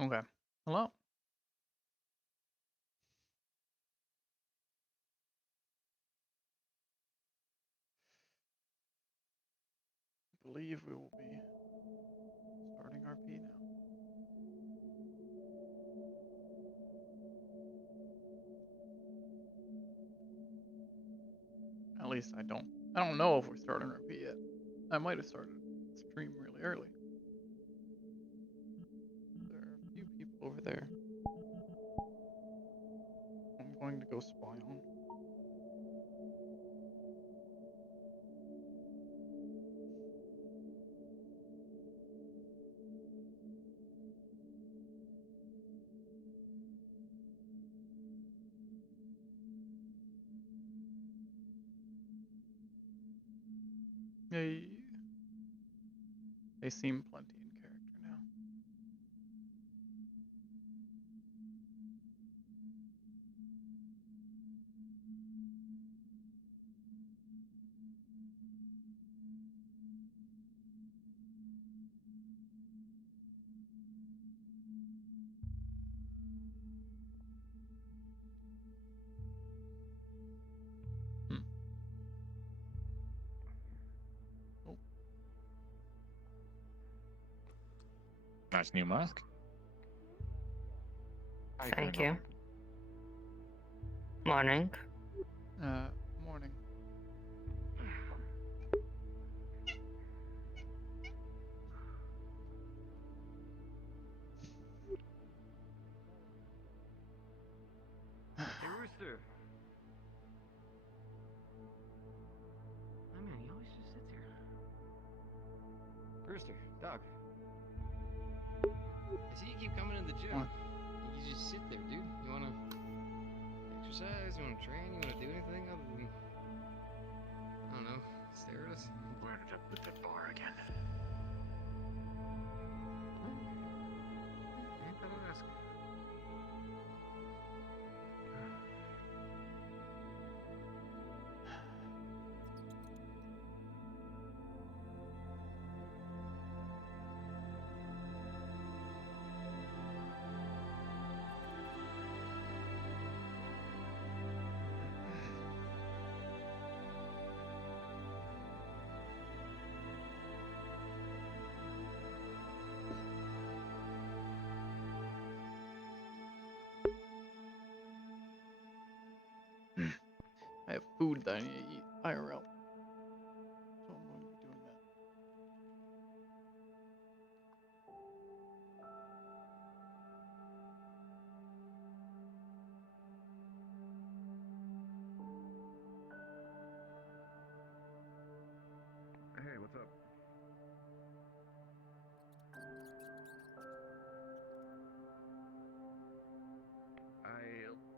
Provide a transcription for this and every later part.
Okay. Hello. I believe we will be starting RP now. At least I don't know if we're starting RP yet. I might have started stream really early. There are a few people over there. I'm going to go spy on. They seem plenty in character now. Hmm. Oh, Nice new mask. How you feeling, Thank you. Robert? Morning. morning. Hey, Rooster. Oh man, he always just sits here. Rooster, dog. I see you keep coming to the gym. What? You just sit there, dude. You wanna exercise? You wanna train? You wanna do anything other than, I don't know, stare at us? Where did I put the bar again? I thought I'd ask. I have food that I need to eat IRL. So I'm going to be doing that. Hey, what's up?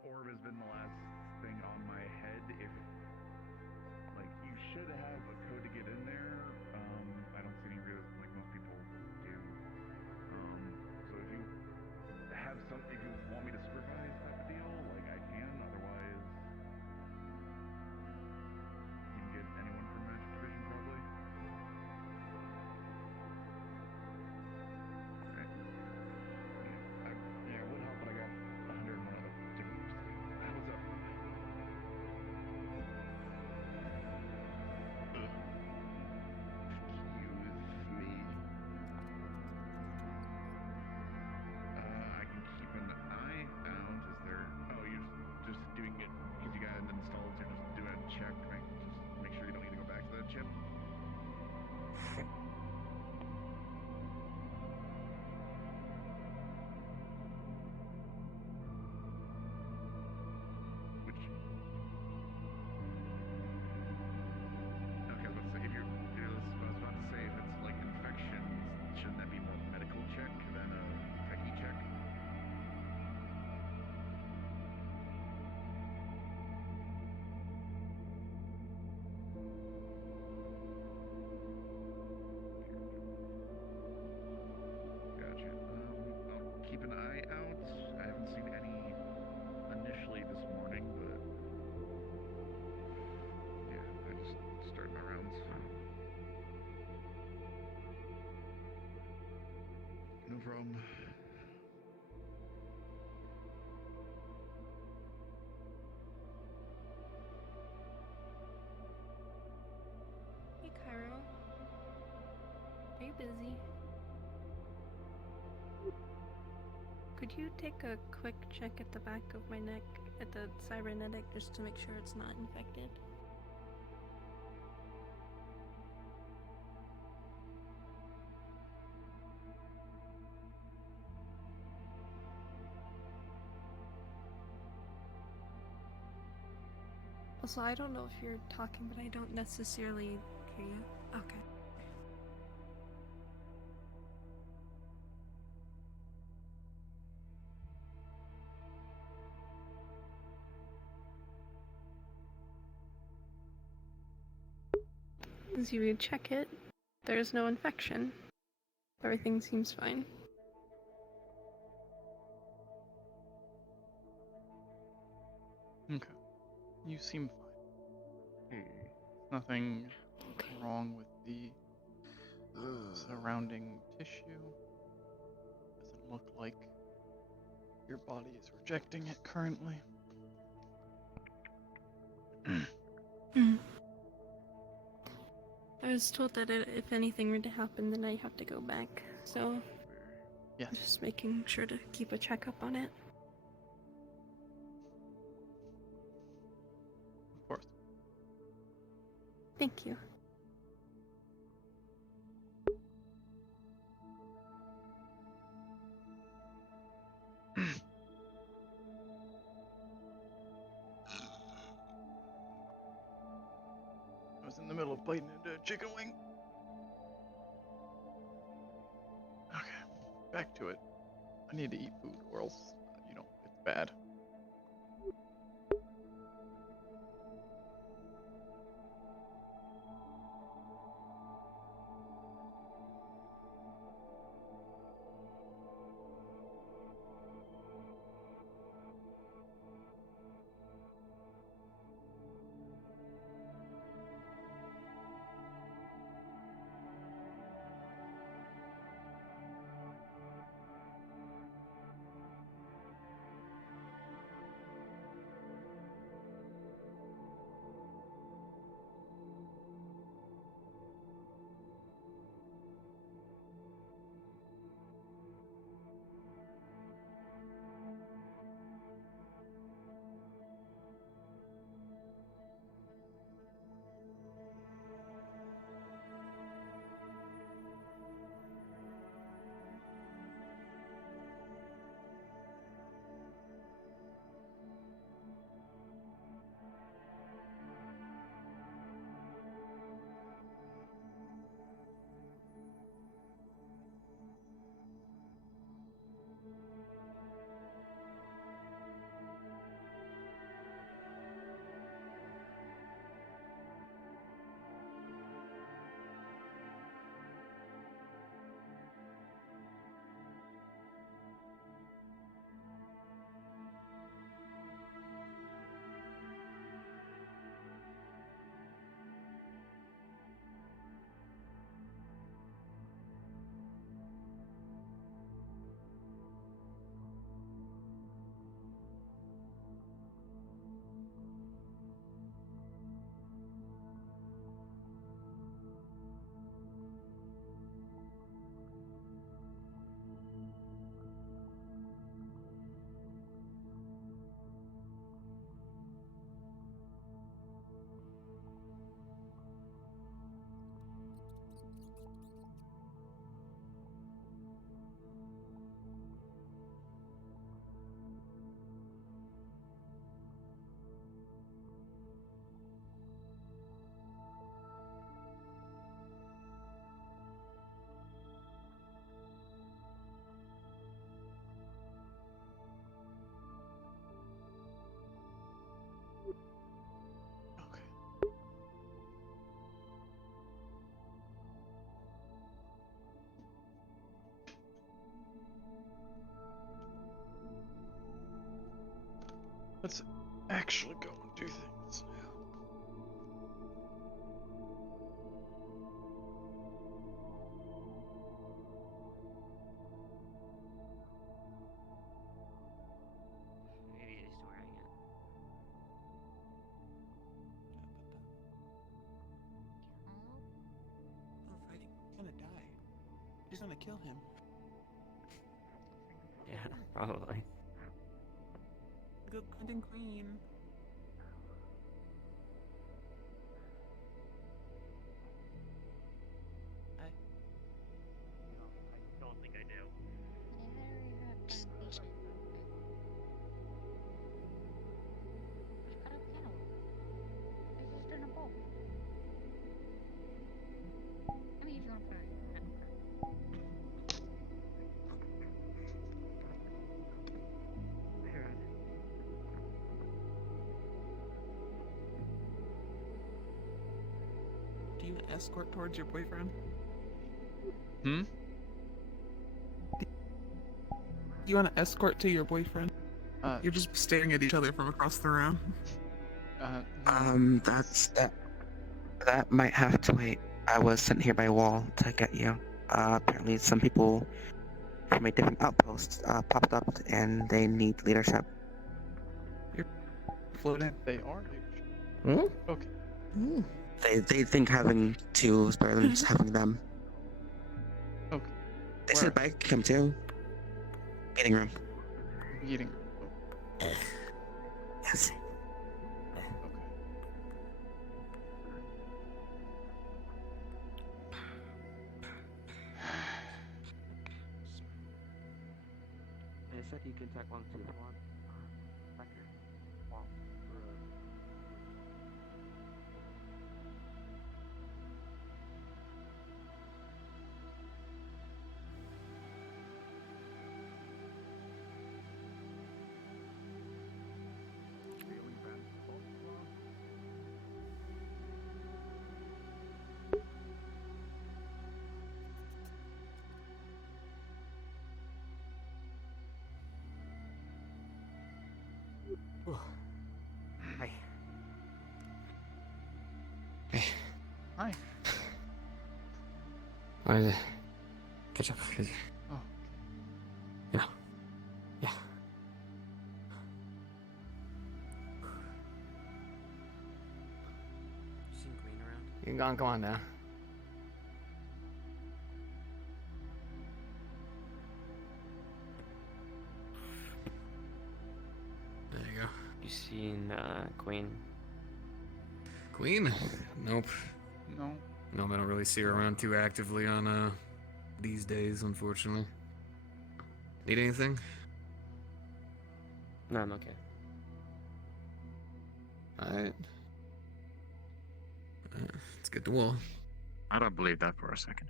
Orb has been the last thing on my head. If, like, you should have a code to get in there. I don't see any reason, like most people do. So if you if you want me to supervise type of deal, like I can. Otherwise, you can get anyone from Magic Division probably. Right. Yeah, it would help, but I got 101 other different. What's up? Excuse me. I can keep an eye out. Is there? Oh, you're just doing it because you got it installed. So you're just doing a check. Just make sure you don't need to go back to that chip. Which? Okay, let's say if you're. I was about to say if it's like infections, shouldn't that be more medical check than a techie check? Gotcha. I'll keep an eye out. I haven't seen any initially this morning, but yeah, I just started my rounds. No problem. busy. Could you take a quick check at the back of my neck at the cybernetic just to make sure it's not infected? Also, I don't know if you're talking, but I don't necessarily hear you. Okay. As you check it, there's no infection. Everything seems fine. Okay. You seem fine. Hey. Nothing Okay. wrong with the surrounding tissue. Doesn't look like your body is rejecting it currently. I was told that if anything were to happen, then I have to go back. So, Yes. just making sure to keep a checkup on it. Of course. Thank you. I was in the middle of biting into a chicken wing. Okay, back to it. I need to eat food or else, it's bad. Okay. Let's actually go and do things now. Maybe he's wearing it. Oh, I think I'm gonna die. She's gonna kill him. Yeah, probably. Good and queen. I don't think I do. Do you escort towards your boyfriend? Hmm? Do you want to escort to your boyfriend? Uh, You're just staring at each other from across the room. no. That might have to wait. I was sent here by Wall to get you. Apparently some people from a different outpost popped up and they need leadership. Floating. They are leadership. Hmm? Okay. They think having two is better than just having them. Okay. They Where? said bike come too. Meeting room. Meeting. Oh, Yes. okay. They said you can tag one too if you want. Back here. Wall. Hi. Hi. Catch up. Oh. Yeah. Yeah. Seen Queen around? You can go on now. There you go. You seen Queen? Queen? Nope. No. No, I don't really see her around too actively on these days, unfortunately. Need anything? No, I'm okay. Alright. Let's get the wall. I don't believe that for a second.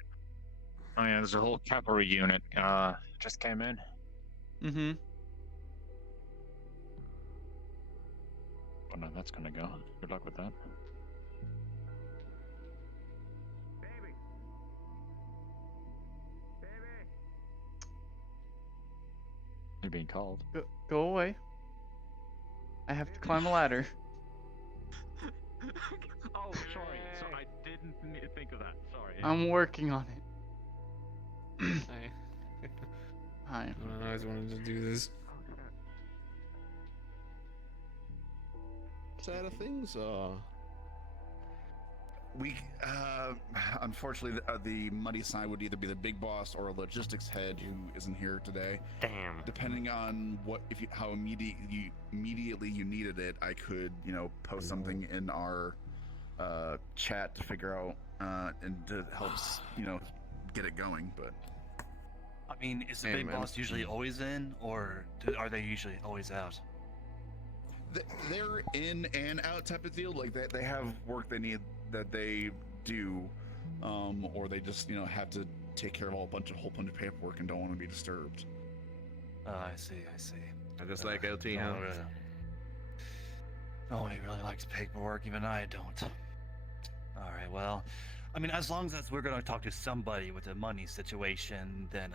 Oh yeah, there's a whole cavalry unit just came in. Mm-hmm. Oh no, that's gonna go. Good luck with that. Baby. Baby. You're being called. Go away. I have to climb a ladder. Oh, sorry. So I didn't think of that. Sorry. I'm working on it. Hi. Hi. I always wanted to do this. Side of things, we unfortunately the muddy side would either be the big boss or a logistics head who isn't here today. Damn. Depending on how immediately you needed it, I could post something in our chat to figure out and to help get it going. But I mean, is the Hey, big man. boss usually always in, or are they usually always out? they're in and out type of deal. Like they have work they need that they do, or they just have to take care of a whole bunch of paperwork and don't want to be disturbed. Oh, I see. I just like LT, huh? Oh, really? Nobody really likes paperwork, even I don't. Alright, well, I mean, as long as we're gonna talk to somebody with a money situation, then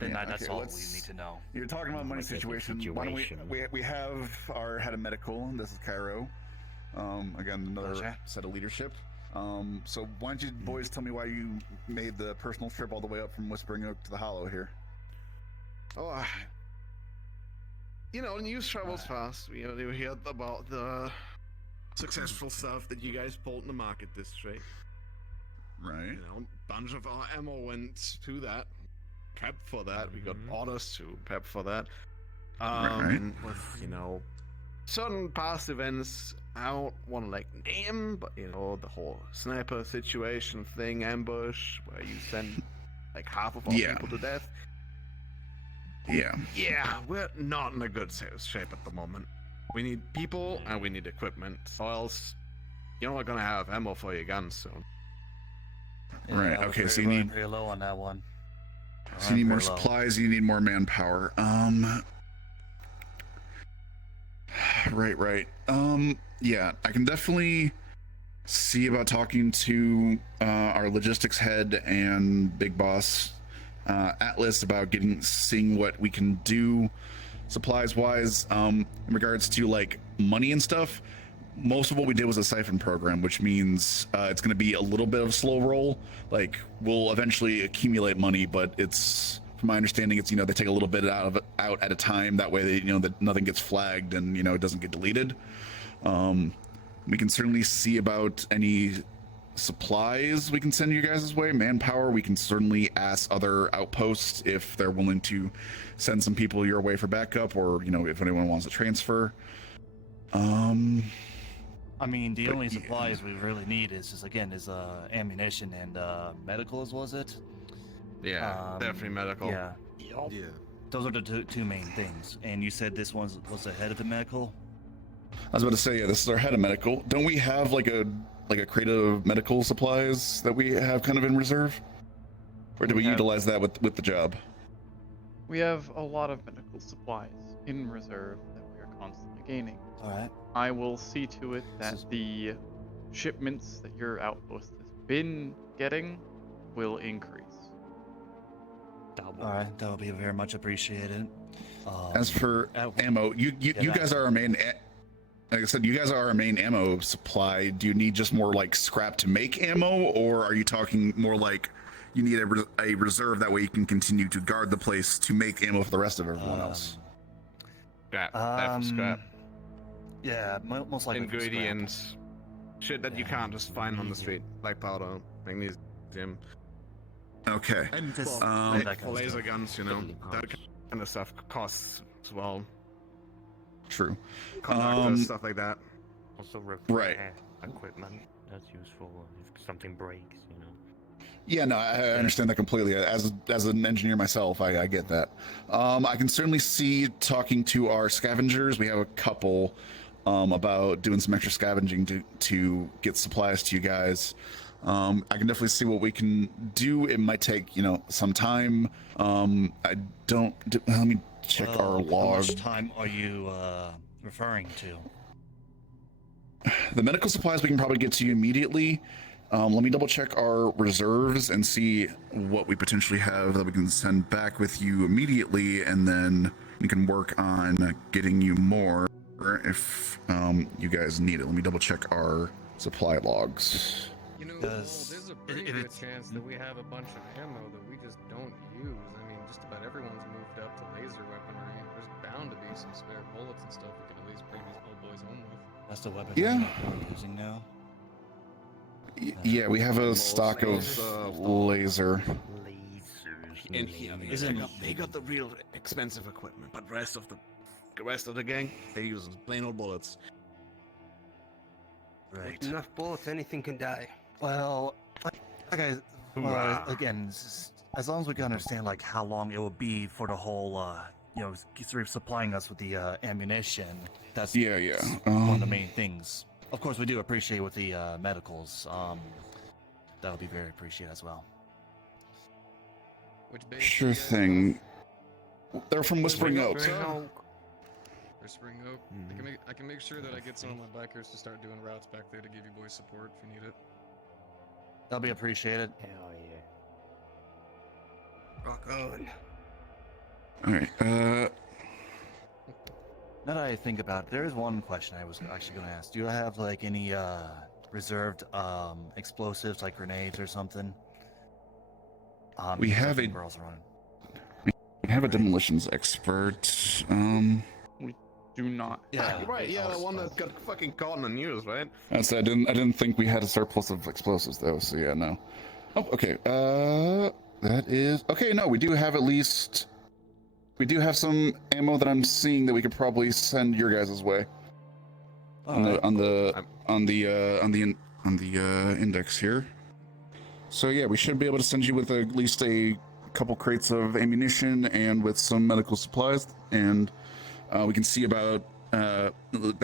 Yeah, that's okay, all we let's- need to know. You're talking about money Like a situation. Why don't we have our head of medical. This is Cairo. Again, another Pleasure. set of leadership. So why don't you boys tell me why you made the personal trip all the way up from Whispering Oak to the Hollow here? Oh, news travels fast. We hear about the successful stuff that you guys pulled in the market district. Right. You know, bunch of our ammo went to that. Prep for that. We got orders to prep for that. Right. With, you know, certain past events, I don't want to like name, but you know, the whole sniper situation thing, ambush, where you send like half of our people to death. Yeah. Yeah, we're not in a good shape at the moment. We need people and we need equipment, or else you're not gonna have ammo for your guns soon. Yeah, Right. I was Okay. So you running need. pretty low on that one. So you need more supplies. You need more manpower. Right. Yeah, I can definitely see about talking to our logistics head and big boss Atlas about seeing what we can do supplies wise. In regards to like money and stuff, most of what we did was a siphon program, which means it's going to be a little bit of a slow roll. Like we'll eventually accumulate money, but it's, from my understanding, it's, you know, they take a little bit out at a time. That way, they, you know, that nothing gets flagged and, you know, it doesn't get deleted. We can certainly see about any supplies we can send you guys' way. Manpower, we can certainly ask other outposts if they're willing to send some people your way for backup, or, you know, if anyone wants to transfer. I mean, the only supplies we really need is just, again, ammunition and medicals, was it? Yeah, definitely medical. Yeah. Those are the two main things. And you said this one was the head of the medical? I was about to say, yeah, this is our head of medical. Don't we have like a crate of medical supplies that we have kind of in reserve? Or do we utilize that with the job? We have a lot of medical supplies in reserve that we are constantly gaining. Alright. I will see to it that the shipments that your outpost has been getting will increase. Alright, that would be very much appreciated. As for ammo, you guys are our main. Like I said, you guys are our main ammo supply. Do you need just more like scrap to make ammo, or are you talking more like you need a reserve, that way you can continue to guard the place to make ammo for the rest of everyone else? Scrap. Yeah, most likely ingredients, shit that you can't just find on the street, like powder, magnesium. Okay. And for laser guns, you know, that kind of stuff costs as well. True. Conductors, stuff like that. Also repair Right. equipment that's useful if something breaks, you know. Yeah, no, I understand that completely. As an engineer myself, I get that. I can certainly see talking to our scavengers. We have a couple about doing some extra scavenging to get supplies to you guys. I can definitely see what we can do. It might take, you know, some time. Let me check our log. How much time are you referring to? The medical supplies we can probably get to you immediately. Let me double check our reserves and see what we potentially have that we can send back with you immediately, and then we can work on getting you more if you guys need it. Let me double check our supply logs. You know, there's a pretty good chance that we have a bunch of ammo that we just don't use. I mean, just about everyone's moved up to laser weaponry. There's bound to be some spare bullets and stuff we can at least bring these old boys home with. That's the weapon we're using now. Yeah, we have a stock of laser. And here they got the real expensive equipment, but the rest of the gang, they use plain old bullets. Right. Enough bullets, anything can die. Well, again, as long as we can understand like how long it will be for the whole, you know, sort of supplying us with the ammunition. That's one of the main things. Of course, we do appreciate with the medicals. That would be very appreciated as well. Which base Sure thing. They're from Whispering Oak. Whispering Oak. I can make sure that I get some of my bikers to start doing routes back there to give you boys support if you need it. That'll be appreciated. Hell yeah. Rock on. Alright, Now that I think about it, there is one question I was actually going to ask. Do you have like any reserved explosives, like grenades or something? We have a demolitions expert. We do not. Yeah. Right, yeah, the one that got fucking caught in the news, right? I didn't think we had a surplus of explosives though. So yeah, no. Oh, okay. That is okay. No, we do have at least. We do have some ammo that I'm seeing that we could probably send your guys' way. On the index here. So yeah, we should be able to send you with at least a couple crates of ammunition and with some medical supplies, and we can see about that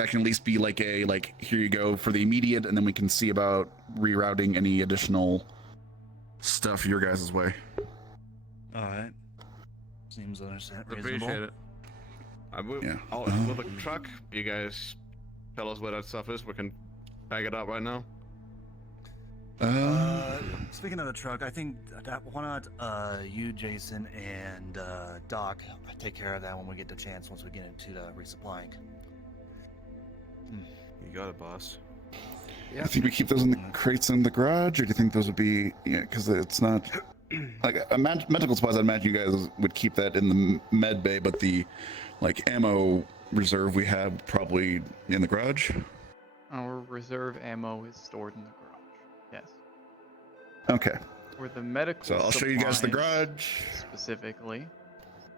can at least be like here you go for the immediate, and then we can see about rerouting any additional stuff your guys' way. All right. Seems reasonable. Appreciate it. With the truck, you guys tell us where that stuff is. We can bag it up right now. Speaking of the truck, I think why not you, Jason, and Doc take care of that when we get the chance once we get into the resupplying. You got it, boss. Yeah. You think we keep those in the crates in the garage, or do you think those would be? Yeah, because it's not like medical supplies. I imagine you guys would keep that in the med bay, but the ammo reserve we have probably in the garage. Our reserve ammo is stored in the garage. Yes. Okay. For the medical So I'll show you guys the garage. Specifically.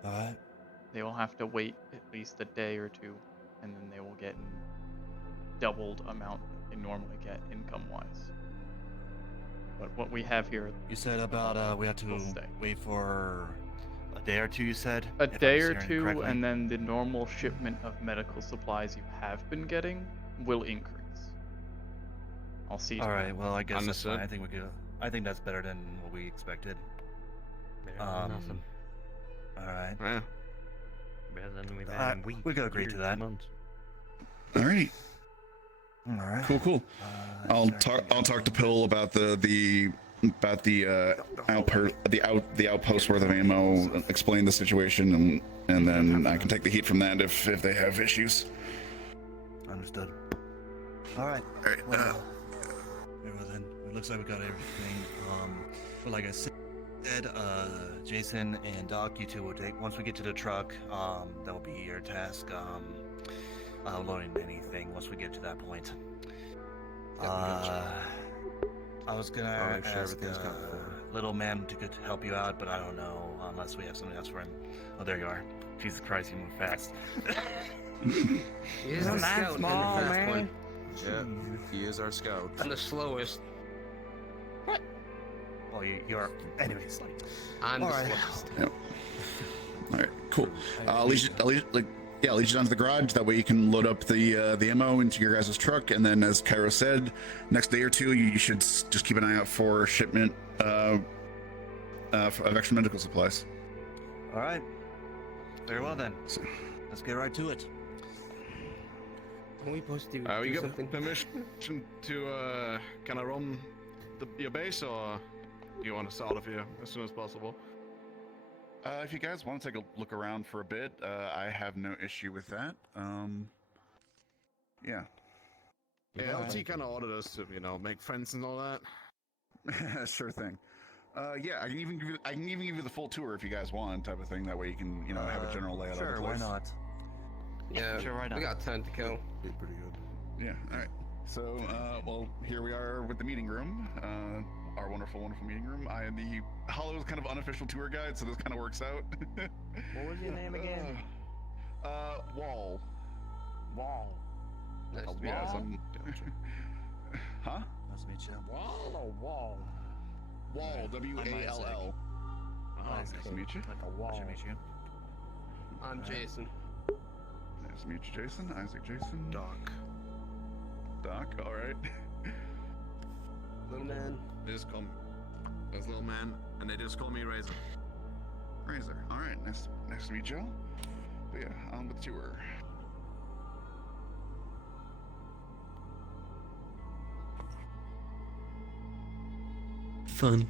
Alright. They will have to wait at least a day or two, and then they will get doubled amount they normally get income-wise. But what we have here... You said about we have to wait for a day or two, you said? A day or two, and then the normal shipment of medical supplies you have been getting will increase. I'll see. All right. Well, I guess that's fine. I think we could. I think that's better than what we expected. Nothing. All right. Yeah. Better than we've had in weeks. We could agree to that. Months. All right. All right. Cool. I'll talk to Pill about the outpost worth of ammo. Explain the situation, and then I can take the heat from that if they have issues. Understood. All right. All right. Well then, it looks like we got everything. But like I said, Jason and Doc, you two will take. Once we get to the truck, that will be your task. Loading anything once we get to that point. I was gonna ask little man to help you out, but I don't know unless we have something else for him. Oh, there you are. Jesus Christ, you move fast. He is the scout, small, and the man. fast one. Yeah, he is our scout. And the slowest. What? Well, you're. Anyways, I'm all the right. slowest. Yep. All right. Cool. I'll lead you down to the garage. That way you can load up the ammo into your guys' truck, and then, as Cairo said, next day or two you should just keep an eye out for shipment of extra medical supplies. All right. Very well then. Let's get right to it. Are we supposed to We do got something? permission to kind of run your base, or do you want to start off here as soon as possible? If you guys want to take a look around for a bit, I have no issue with that. Yeah. Yeah, LT kind of ordered us to, make friends and all that. Sure thing. Yeah, I can even give you the full tour if you guys want, type of thing. That way you can, have a general layout of the Sure, place. why not? Yeah, Sure, why not? we got time to kill. Be pretty good. Yeah. All right. So, well, here we are with the meeting room. Our wonderful, wonderful meeting room. I am the Hollow's kind of unofficial tour guide, so this kind of works out. What was your name again? Wall. Wall. Nice to meet Yeah. you. Some. Huh? Nice to meet you. Wall or wall? Wall. W-A-L-L. Nice Nice to meet you. Like a wall. Nice to meet you. I'm Jason. Nice to meet you, Jason. Isaac, Jason. Doc. Doc. All right. Little man. They just call me as little man, and they just call me Razor. Razor. All right. Nice to meet you. But yeah, on with the tour. Fun.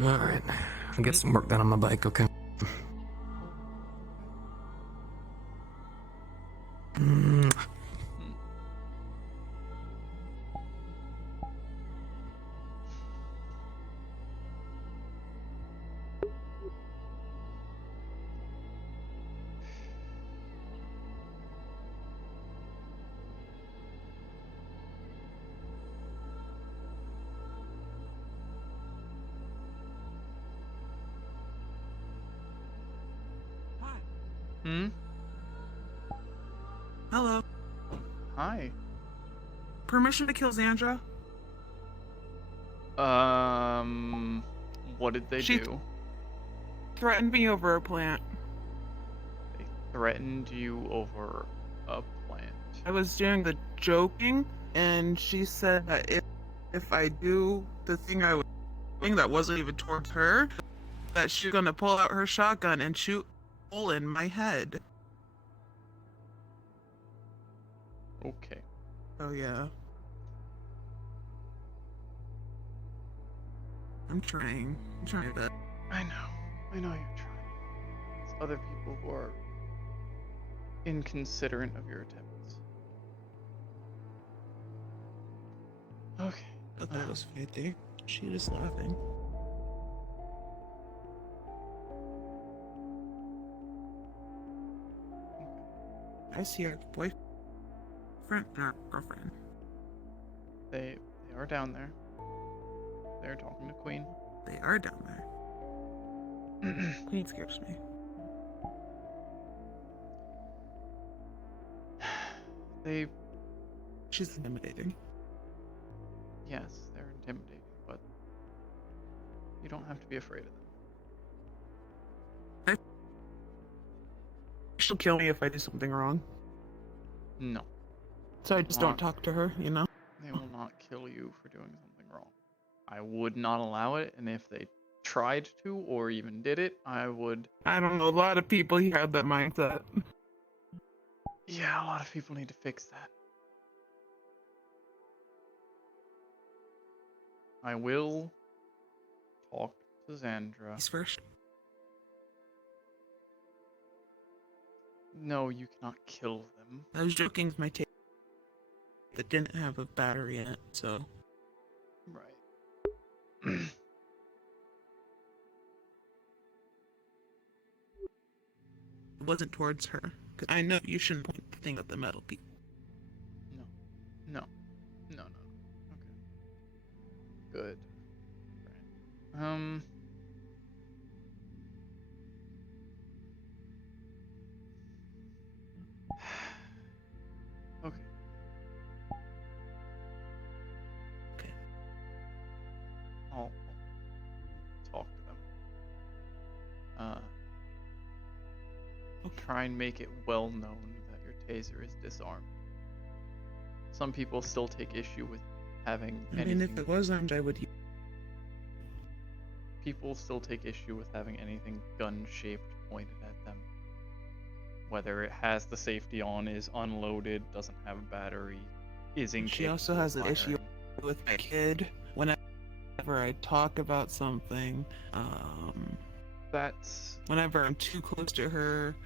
Alright. I'll get some work done on my bike, okay? Hmm? Hello. Hi. Permission to kill Xandra? What did they She do? threatened me over a plant. They threatened you over a plant. I was doing the joking, and she said that if I do the thing I was doing that wasn't even towards her, that she's gonna pull out her shotgun and shoot a hole in my head. Okay. Oh yeah. I'm trying. I'm trying to. I know you're trying. It's other people who are inconsiderate of your attempts. Okay. I thought it was right there. She was laughing. I see our boyfriend and our girlfriend. They are down there. They're talking to Queen. They are down there. Queen scares me. She's intimidating. Yes, they're intimidating, but you don't have to be afraid of them. She'll kill me if I do something wrong. No. So I just don't talk to her, you know? They will not kill you for doing something wrong. I would not allow it, and if they tried to or even did it, I would... I don't know, a lot of people here have that mindset. Yeah, a lot of people need to fix that. I will talk to Xandra. He's first. No, you cannot kill them. I was joking with my tape that didn't have a battery in it, so... Right. It wasn't towards her. Cause I know you shouldn't point the thing at the metal people. No. Okay. Good. Right. Okay. Okay. I'll talk to them. Try and make it well known that your taser is disarmed. Some people still take issue with having I mean, anything. if it was armed, I would... People still take issue with having anything gun-shaped pointed at them. Whether it has the safety on, is unloaded, doesn't have a battery, is incapable. She also has an of issue firing. with my kid. Whenever I talk about something, That's... whenever I'm too close to her,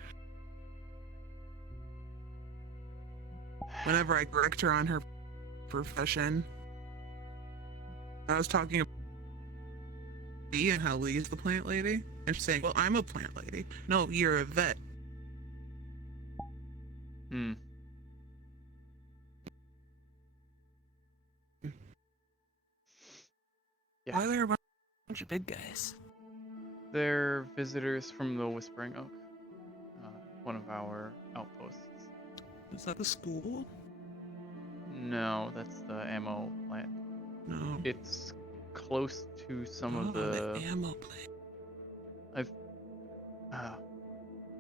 whenever I correct her on her profession. I was talking about Lee and how Lee's the plant lady, and she's saying, well, I'm a plant lady. No, you're a vet. Hmm. Yes. Why are there a bunch of big guys? They're visitors from the Whispering Oak, one of our outposts. Is that the school? No, that's the ammo plant. No. It's close to some of the ammo plant.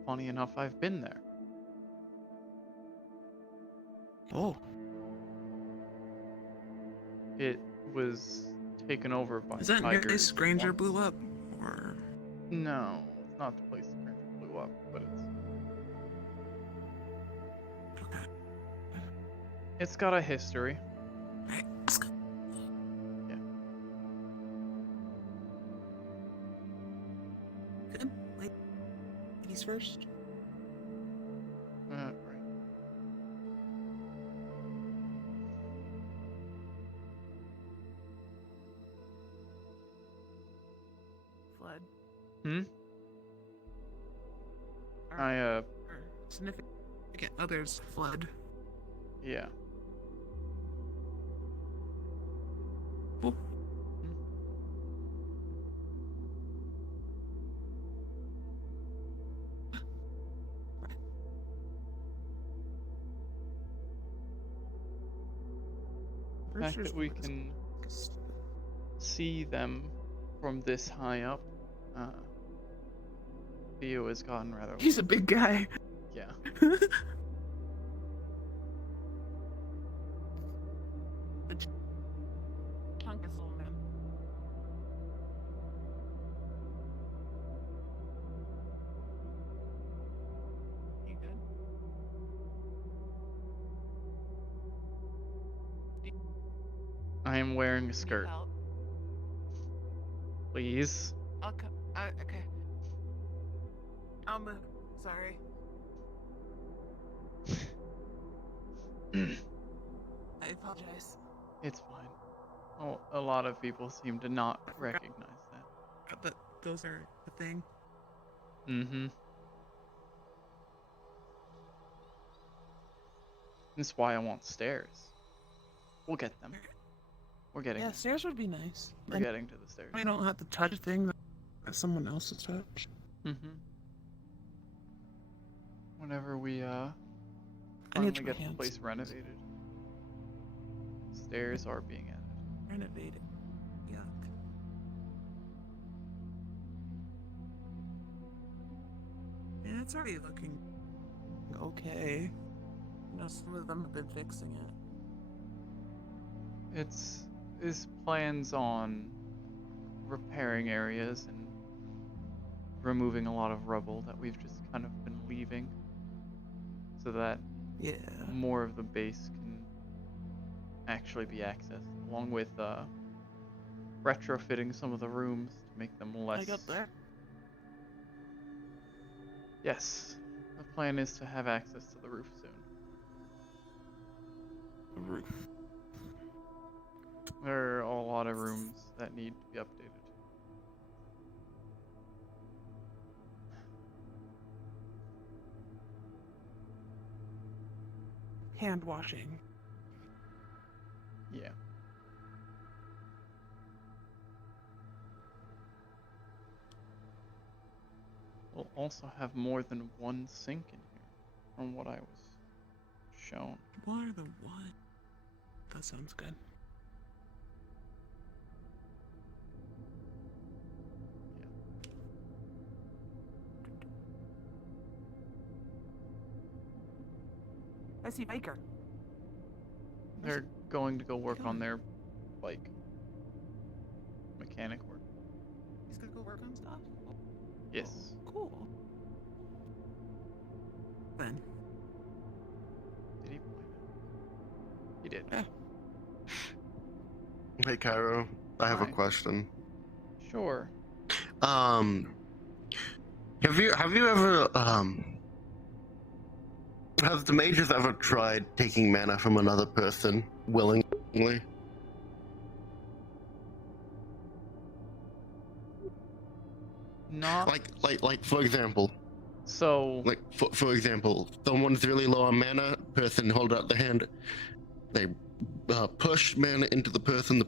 Funny enough, I've been there. Oh. It was taken over by Is that tigers. near place Granger once. blew up? Or... No, it's not the place Granger blew up, but it's got a history. Right, let's go. Yeah. Good. Ladies first. Right. Flood. Hmm? Our significant others fled. Yeah. Cool. Right. fact that we can see them from this high up, Theo has gotten rather. He's a big guy. Yeah. The chunk is little man. You good? I am wearing a skirt. Help? Please. Okay. Okay. Sorry. I apologize. It's fine. Oh, a lot of people seem to not recognize that. But those are the thing. Mm-hmm. That's why I want stairs. We'll get them. We're getting Yeah, them. stairs would be nice. We're And getting to the stairs. we don't have to touch things that someone else has touched. Mm-hmm. Whenever we I finally need to get the hands. place renovated. Stairs are being added. Renovated. Yuck. Yeah, it's already looking okay. You know, some of them have been fixing it. It's plans on repairing areas and removing a lot of rubble that we've just kind of been leaving, so that more of the base can actually be accessed, along with retrofitting some of the rooms to make them less. I got that. Yes, the plan is to have access to the roof soon. The roof. There are a lot of rooms that need to be updated. Hand washing. Yeah. We'll also have more than one sink in here, from what I was shown. More than one. That sounds good. I see Baker. They're going to go work on their bike. Mechanic work. He's gonna go work on stuff? Yes. Cool. Then. Did he point it? He did. Yeah. Hey, Cairo. I have a Hi. question. Sure. Have you ever have the mages ever tried taking mana from another person willingly? Not like for example. So like for example, someone's really low on mana, person hold out the hand, they push mana into the person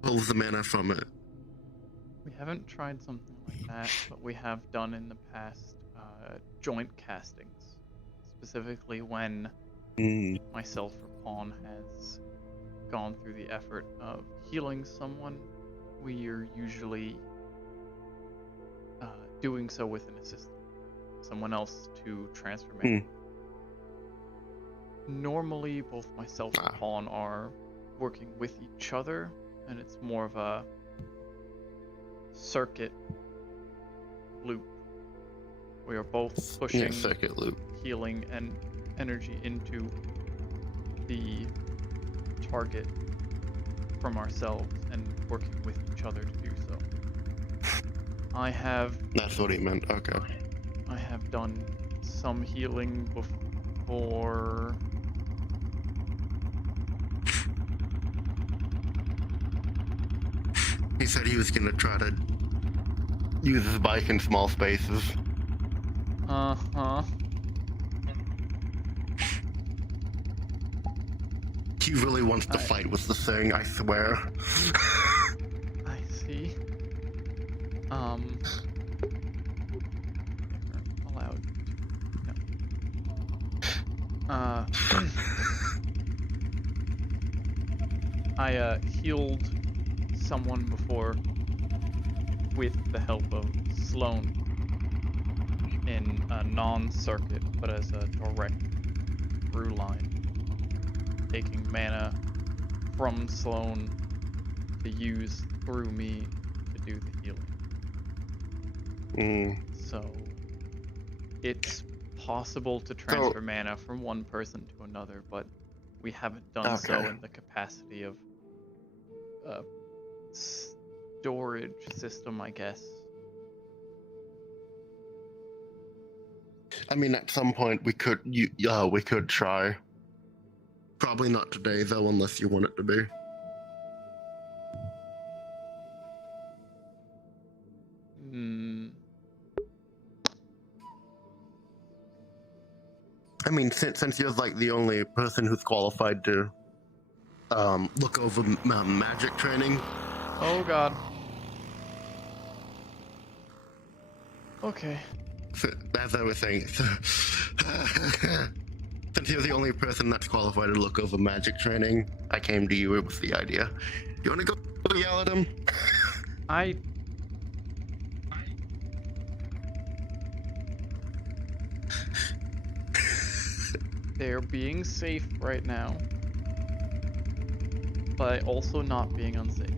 pulls the mana from it. we haven't tried something like that, but we have done in the past joint castings, specifically when myself or Pawn has gone through the effort of healing someone. We are usually doing so with an assistant, someone else to transform. Normally, both myself and Pawn are working with each other, and it's more of a circuit loop. We are both pushing circuit loop. healing and energy into the target from ourselves and working with each other to do so. That's what he meant, okay. I have done some healing before. He said he was gonna try to use his bike in small spaces. Uh-huh. He really wants to fight was the thing, I swear. I see. Allowed. No. I healed someone before with the help of Sloan in a non-circuit, but as a direct through line, taking mana from Sloan to use through me to do the healing. So it's possible to transfer mana from one person to another, but we haven't done so in the capacity of a storage system, I guess. I mean, at some point we could try. Probably not today though, unless you want it to be. I mean, since you're like the only person who's qualified to look over magic training. Oh god. Okay. As I was saying, since you're the only person that's qualified to look over magic training, I came to you with the idea. You want to go yell at him? They're being safe right now, but also not being unsafe.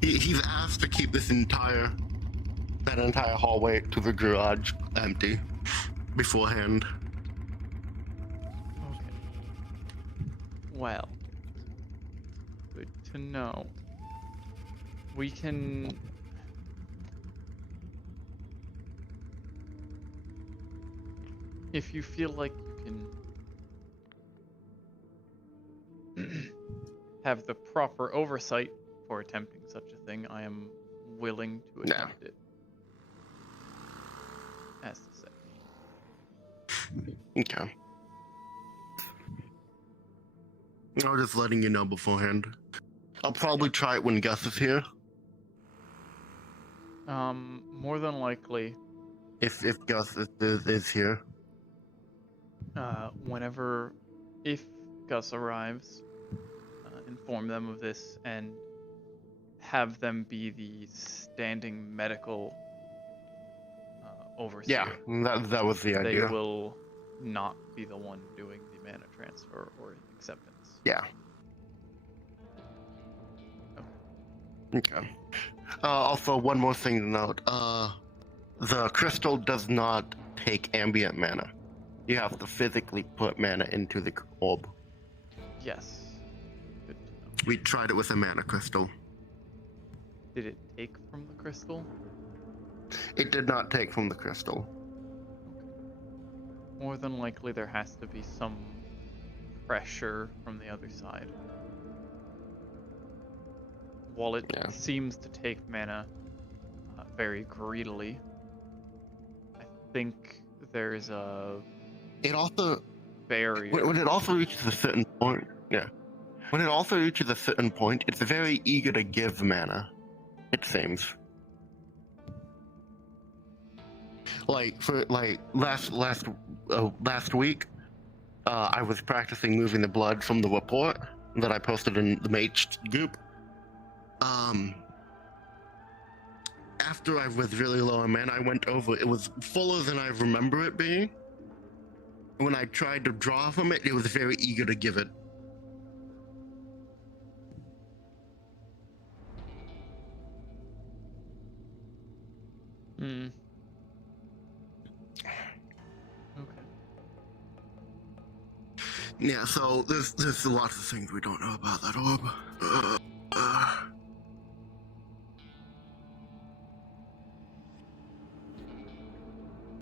He's asked to keep that entire hallway to the garage empty beforehand. Okay. Well, good to know. We can... If you feel like you can have the proper oversight for attempting such a thing, I am willing to attempt it. As to say. Okay. I was just letting you know beforehand. I'll probably try it when Gus is here. More than likely. If Gus is here. If Gus arrives, inform them of this and have them be the standing medical overseer. Yeah, that was the idea. They will not be the one doing the mana transfer or acceptance. Yeah. Okay. Also, one more thing to note. The crystal does not take ambient mana. You have to physically put mana into the orb. Yes. Good to know. We tried it with a mana crystal. Did it take from the crystal? It did not take from the crystal. Okay. More than likely there has to be some pressure from the other side. While it seems to take mana very greedily, I think there's a barrier. When it also reaches a certain point, when it also reaches a certain point, it's very eager to give mana. It seems. Last week, I was practicing moving the blood from the report that I posted in the mage group. After I was really low on mana, I went over. It was fuller than I remember it being. When I tried to draw from it, it was very eager to give it. Okay. Yeah, so there's lots of things we don't know about that orb.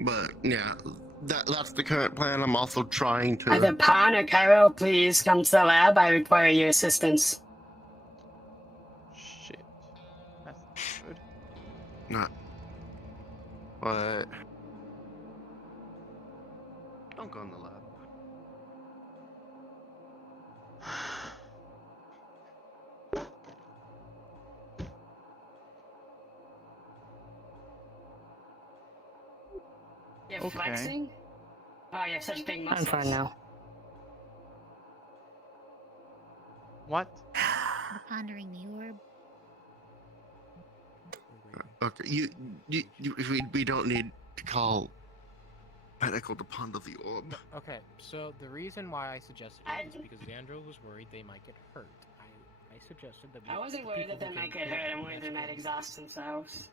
But yeah, that's the current plan. I'm also trying to. Either Pan or Cairo, please come to the lab. I require your assistance. Shit. That's not good. Not. What? Don't go in the lab. You're flexing? Oh, you have such big I'm muscles. fine now. What? We're pondering the orb. Okay, we don't need to call medical to ponder the orb. No, okay, so the reason why I suggested it is because Xandro was worried they might get hurt. I suggested that we I wasn't worried that they might get hurt. I'm worried they might exhaust themselves.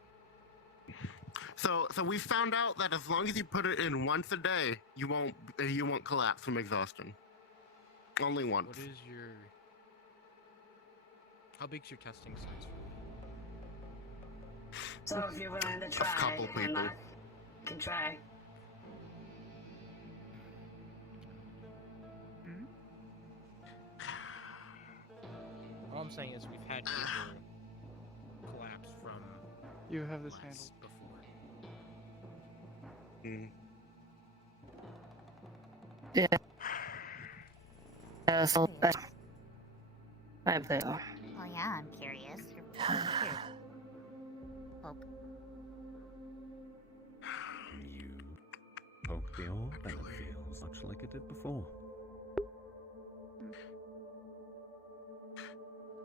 So we found out that as long as you put it in once a day, you won't collapse from exhaustion. Only once. What is your... How big's your testing size for me? So if you're willing to try, A couple people. you can try. All I'm saying is we've had people collapse from... You have this handled. Yeah. So I have the. Oh yeah, I'm curious. You're here. Poke. You poke the orb and it feels much like it did before.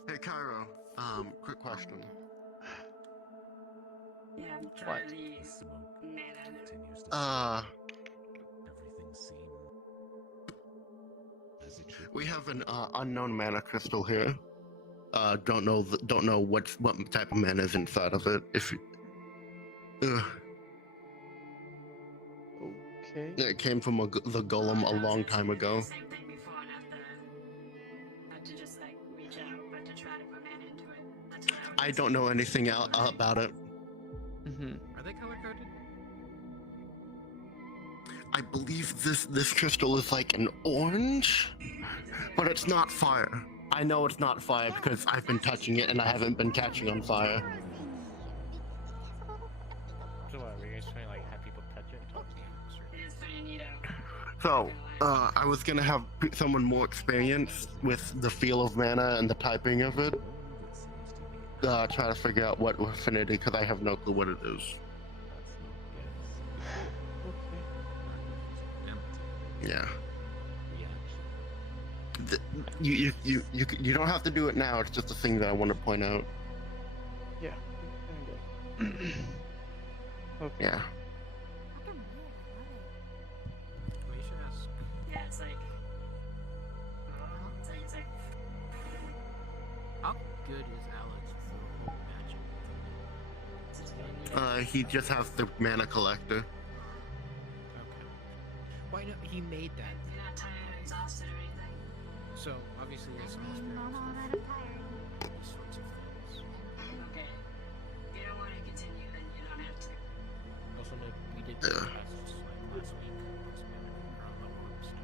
Hey Cairo, quick question. Yeah, try What? The smoke continues to Uh, everything seems as it should. we have an unknown mana crystal here. Don't know what type of mana is inside of it. Okay. It came from the golem a long time ago. Same thing before, not to just like reach out, but to try to put mana into it. That's what I don't know anything about it. Are they color-coded? I believe this crystal is like an orange, but it's not fire. I know it's not fire because I've been touching it and I haven't been catching on fire. So what, were you guys trying to like have people touch it? It's pretty neato. So, I was gonna have someone more experienced with the feel of mana and the typing of it. Try to figure out what affinity, because I have no clue what it is. Yeah. You don't have to do it now. It's just a thing that I want to point out. Yeah. Okay. Yeah. Well, you should ask. Yeah, it's like. It's like. How good is Alex for magic? He just has the mana collector. Okay. Why no? He made that. You're not tired or exhausted or anything. So obviously there's some experience with these sorts of things. Okay. If you don't want to continue, then you don't have to. Also, like we did the test just like last week. Around the orb stuff.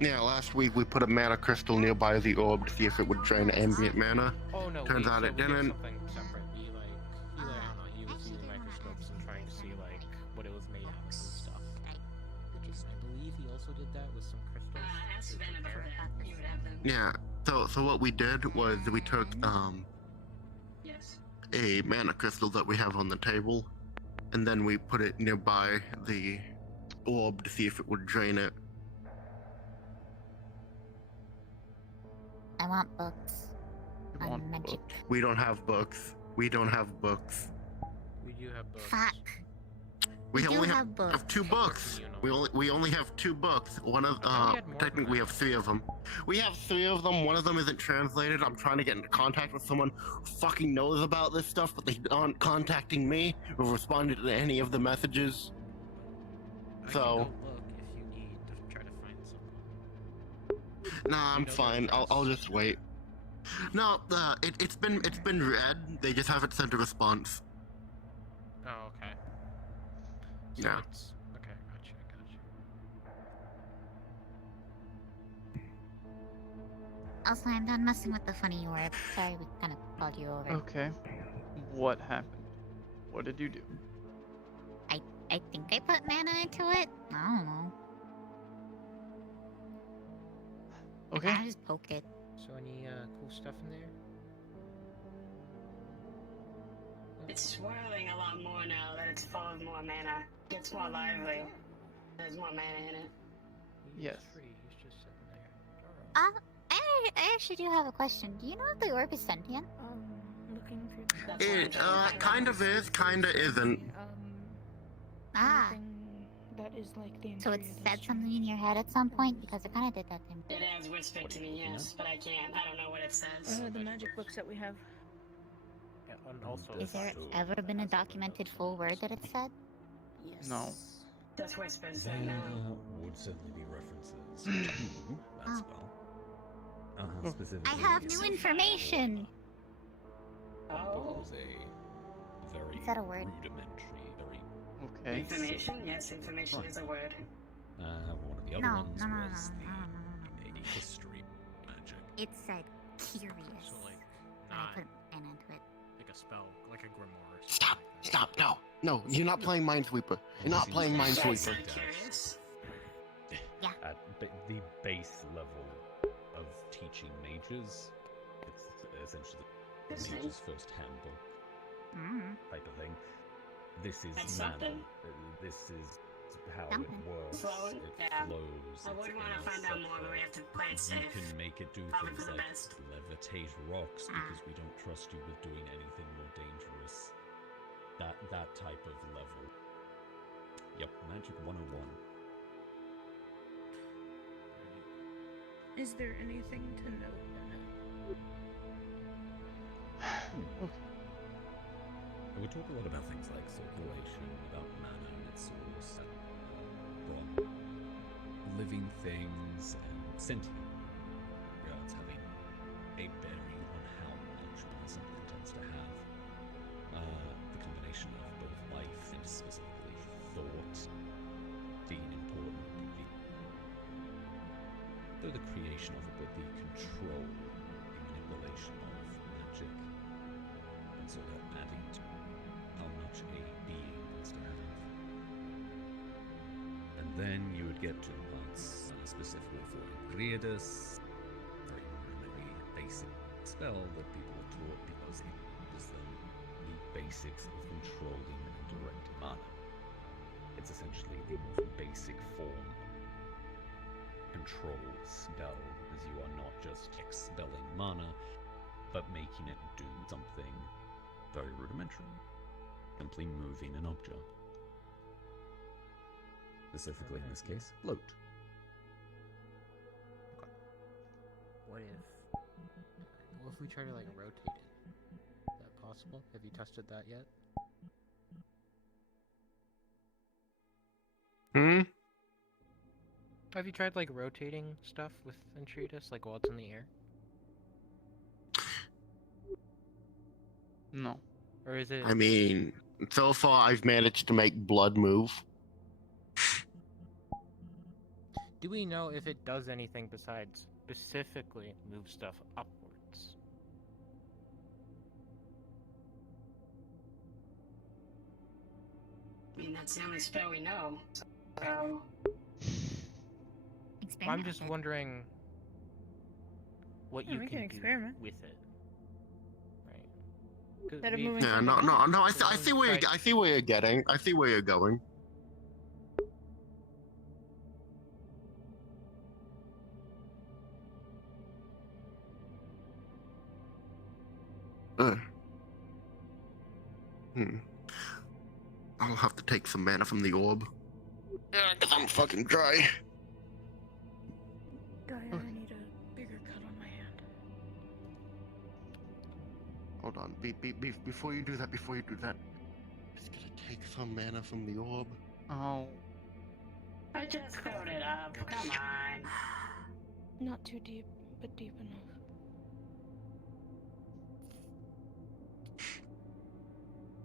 Yeah, last week we put a mana crystal nearby the orb to see if it would drain ambient mana. Oh no! Turns out so it we did didn't. something separate. He was using microscopes and trying to see like what it was made out of and stuff. I believe he also did that with some crystals. Has to been before that. You would have them. Yeah. So what we did was we took Yes. a mana crystal that we have on the table, and then we put it nearby the orb to see if it would drain it. I want books. On magic. We don't have books. We don't have books. We do have books. Fuck. We do only have books. have 2 books. We only have 2 books. One of technically we have 3 of them. We have 3 of them. One of them isn't translated. I'm trying to get into contact with someone who fucking knows about this stuff, but they aren't contacting me or responded to any of the messages. I So. can go look if you need to try to find someone. Nah, I'm fine. I'll just wait. No, it's been read. They just haven't sent a response. Oh, okay. So Yeah. it's okay. Gotcha. Also, I'm done messing with the funny orb. Sorry, we kind of called you over. Okay. What happened? What did you do? I think I put mana into it. I don't know. Okay. I just poke it. So any cool stuff in there? It's swirling a lot more now that it's full of more mana. It's more lively. There's more mana in it. Yes. He's just sitting there. I actually do have a question. Do you know if the orb is sentient? Looking through It kind of is, kind of isn't. Ah. That is like the So it said something in your head at some point? Because it kind of did that to me. It has whispered to me, yes, but I can't. I don't know what it says. The magic books that we have. Yeah, and also, Is there ever been a documented full word that it said? Yes. No. Just whispers There right now. would certainly be references to that spell. Specifically, I have new information! Oh. was a very Is that a word? rudimentary, very Okay. Information? Yes, information is a word. one of the other No, ones no, no, no, was no, no, no, the history magic. It said curious. So like, And I not put an into it. like a spell, like a grimoire. Or Stop! Stop! No! No! You're not playing Minesweeper. You're not playing Minesweeper. Curious. At the base level of teaching mages, it's essentially the mage's first handbook type of thing. This is That's mana. something. This is how Something. it works. Float, It yeah. flows. I would want to find out more, but we have to play it You safe. can make it do Probably things for the like best. levitate rocks because we don't trust you with doing anything more dangerous. That type of level. Yep, Magic 101. Is there anything to note in We talk a lot about things like circulation, about mana and its source, from living things and sentient regards having a bearing on how much mana something tends to have. The combination of both life and specifically thought being important, though the creation of it, but the control, the manipulation of magic, and so they're adding to how much a being wants to have. And then you would get to parts specifically for Ingriadus, very rudimentary, basic spell that people are taught because it gives them the basics of controlling and directing mana. It's essentially the most basic form control spell, as you are not just expelling mana, but making it do something very rudimentary, simply moving an object. Specifically in this case, float. What if we try to like rotate it? Is that possible? Have you tested that yet? Have you tried like rotating stuff with Entreatus, like while it's in the air? No. Or is it? I mean, so far I've managed to make blood move. Do we know if it does anything besides specifically move stuff upwards? I mean, that's the only spell we know. So, I'm just wondering what Yeah, you we can can do experiment. with it. Right. 'Cause Instead of we- moving Yeah, something no. I Someone see where tried- I see where you're getting. I see where you're going. I'll have to take some mana from the orb. Yeah, because I'm fucking dry. Guy, I need a bigger cut on my hand. Hold on. Before you do that, just gonna take some mana from the orb. Oh. I just filled it up. Come on. Not too deep, but deep enough.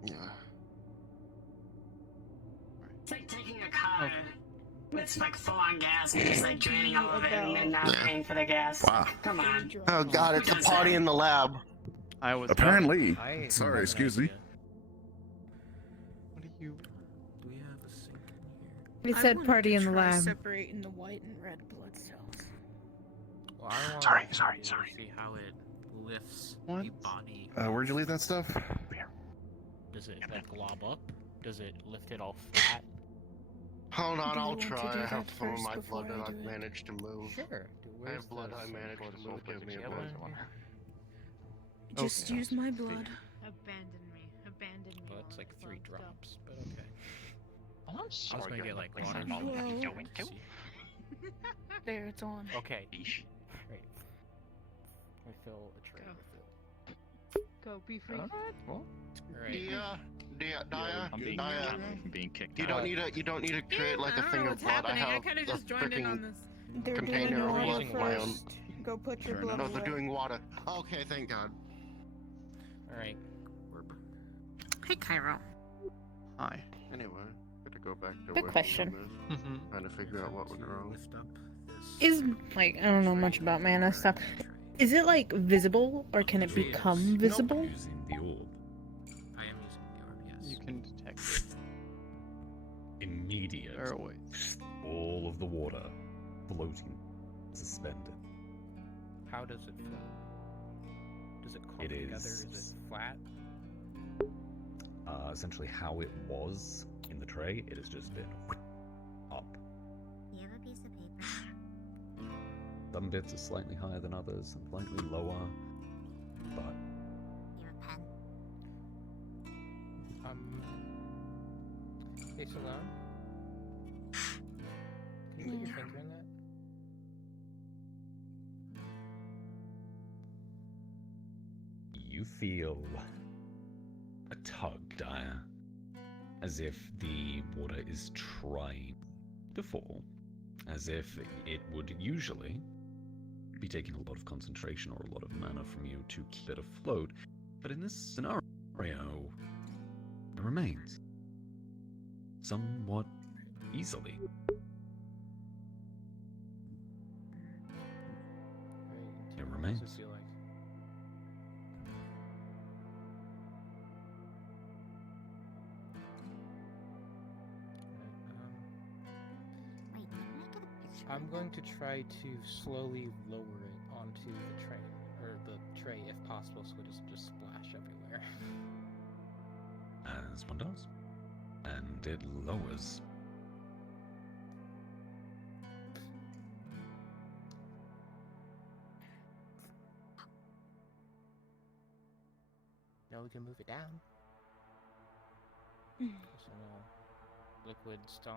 Yeah. It's like taking a car with like full on gas and just like draining all of it and then not paying for the gas. Wow. Come on. Oh god, it's a party in the lab. I was Apparently. I Sorry, have an excuse me. idea. What are you? Do we have a sink in here? We I said wanted party to in the try lab. Separating the white and red blood cells. Well, I want Sorry. to see how it lifts a body. Where'd you leave that stuff? Does it like glob up? Does it lift it all flat? Hold on, Do you I'll want to try. do I have that some of first my before blood I that do I've it? managed to move. Sure. I have blood I managed to move. Give me a moment. Just use my blood. Abandon me. Abandon me. Well, it's like 3 drops, but okay. Oh, I'm I was sorry. gonna you're get in the like place water. I'm already Whoa. going to. There, it's on. Okay. Yeesh. Right. I fill a tray Go. with it. Go, be free. Alright, well. Alright. Daya, I'm being Daya. I'm being kicked You out. don't need to. You don't need to create like a thing of blood. I have kind of a just joined in on freaking this. They're doing container of water blood of my own. first. Go put your Fair blood No, away. they're doing water. Okay, thank God. Alright. Hey, Cairo. Hi. Anyway, got to go back to Quick working question. on this, trying to figure out what went wrong. Is like I don't know much about mana stuff. Is it like visible or can it become visible? Using the orb. I am using the orb, yes. You can detect it. Immediate. There are ways. All of the water floating, suspended. How does it float? Does it clump It together? is- Is it flat? Essentially how it was in the tray, it has just been up. Do you have a piece of paper? Some bits are slightly higher than others, some slightly lower, but Do you have a pen? Face alone? Can you put your finger in that? you feel a tug, Daya, as if the water is trying to fall, as if it would usually be taking a lot of concentration or a lot of mana from you to keep it afloat, but in this scenario, it remains somewhat easily. It remains. What does it feel like? Wait, didn't I get a picture? I'm going to try to slowly lower it onto the tray, or the tray if possible, so it doesn't just splash everywhere. As one does. And it lowers. Now we can move it down. Mm. So no liquids don't.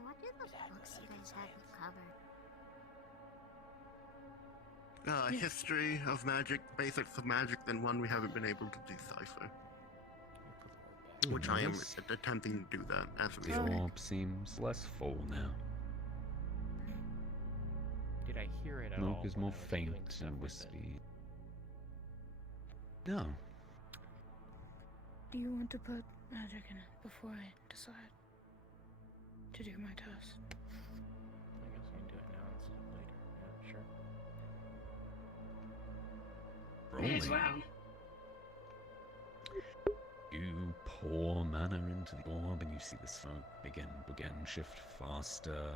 What are the books you guys have covered? History of magic, basics of magic, then one we haven't been able to decipher. Which I am Nice. attempting to do that as we The speak. orb seems less full now. Did I hear it at Smoke all? is when more I was doing faint stuff and with it? wispy. No. Do you want to put magic in it before I decide to do my test? I guess I can do it now instead of later. Yeah, sure. May as Rolling. well. You pour mana into the orb and you see the smoke begin shift faster,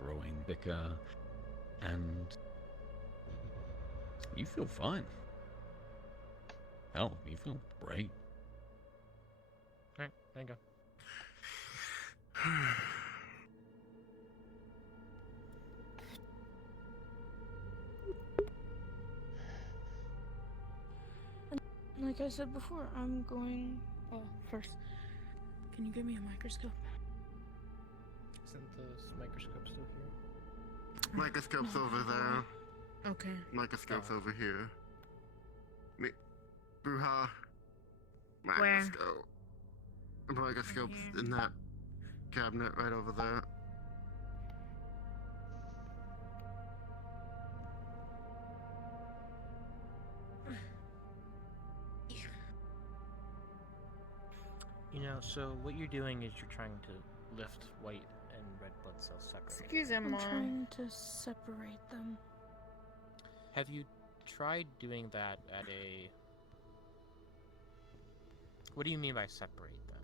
growing thicker, and you feel fine. Hell, you feel great. Alright, there you go. Like I said before, I'm going. First, can you give me a microscope? Isn't this microscope still here? Microscope's over there. Okay. Microscope's over here. Bruja. Where? Microscope. Microscope's in that cabinet right over there. You know, so what you're doing is you're trying to lift white and red blood cells separately. Excuse me, I'm Mom. trying to separate them. Have you tried doing that at a... What do you mean by separate them?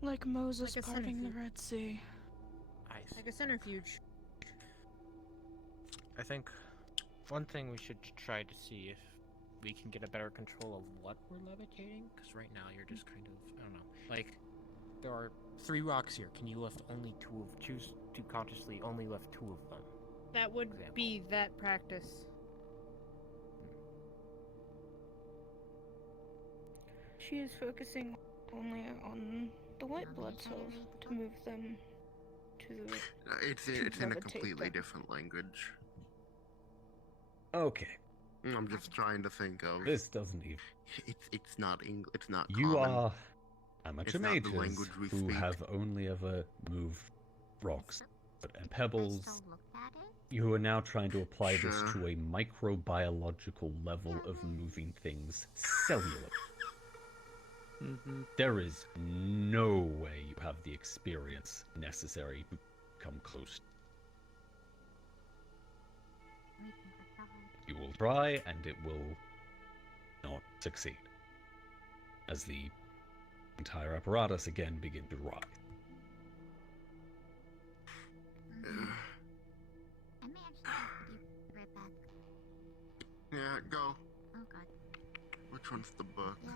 Like Moses Like a parting the centrifuge. Red Sea. I see. Like a centrifuge. I think one thing we should try to see if we can get a better control of what we're levitating. Because right now you're just kind of, I don't know. Like, there are 3 rocks here. Can you lift only 2 of, choose to consciously only lift 2 of them? That would be that practice. She is focusing only on the white blood cells to move them to the. It's in a completely different language. Okay. I'm just trying to think of. This doesn't even. It's not English. It's not. You common. are amateur It's not the mages language we who speak. have only ever moved rocks and pebbles. You are now trying to apply this Sure. to a microbiological level of moving things cellular. There is no way you have the experience necessary to come close. You will try, and it will not succeed. As the entire apparatus again begin to rise. Yeah, go. Oh god. Which one's the book? Yeah.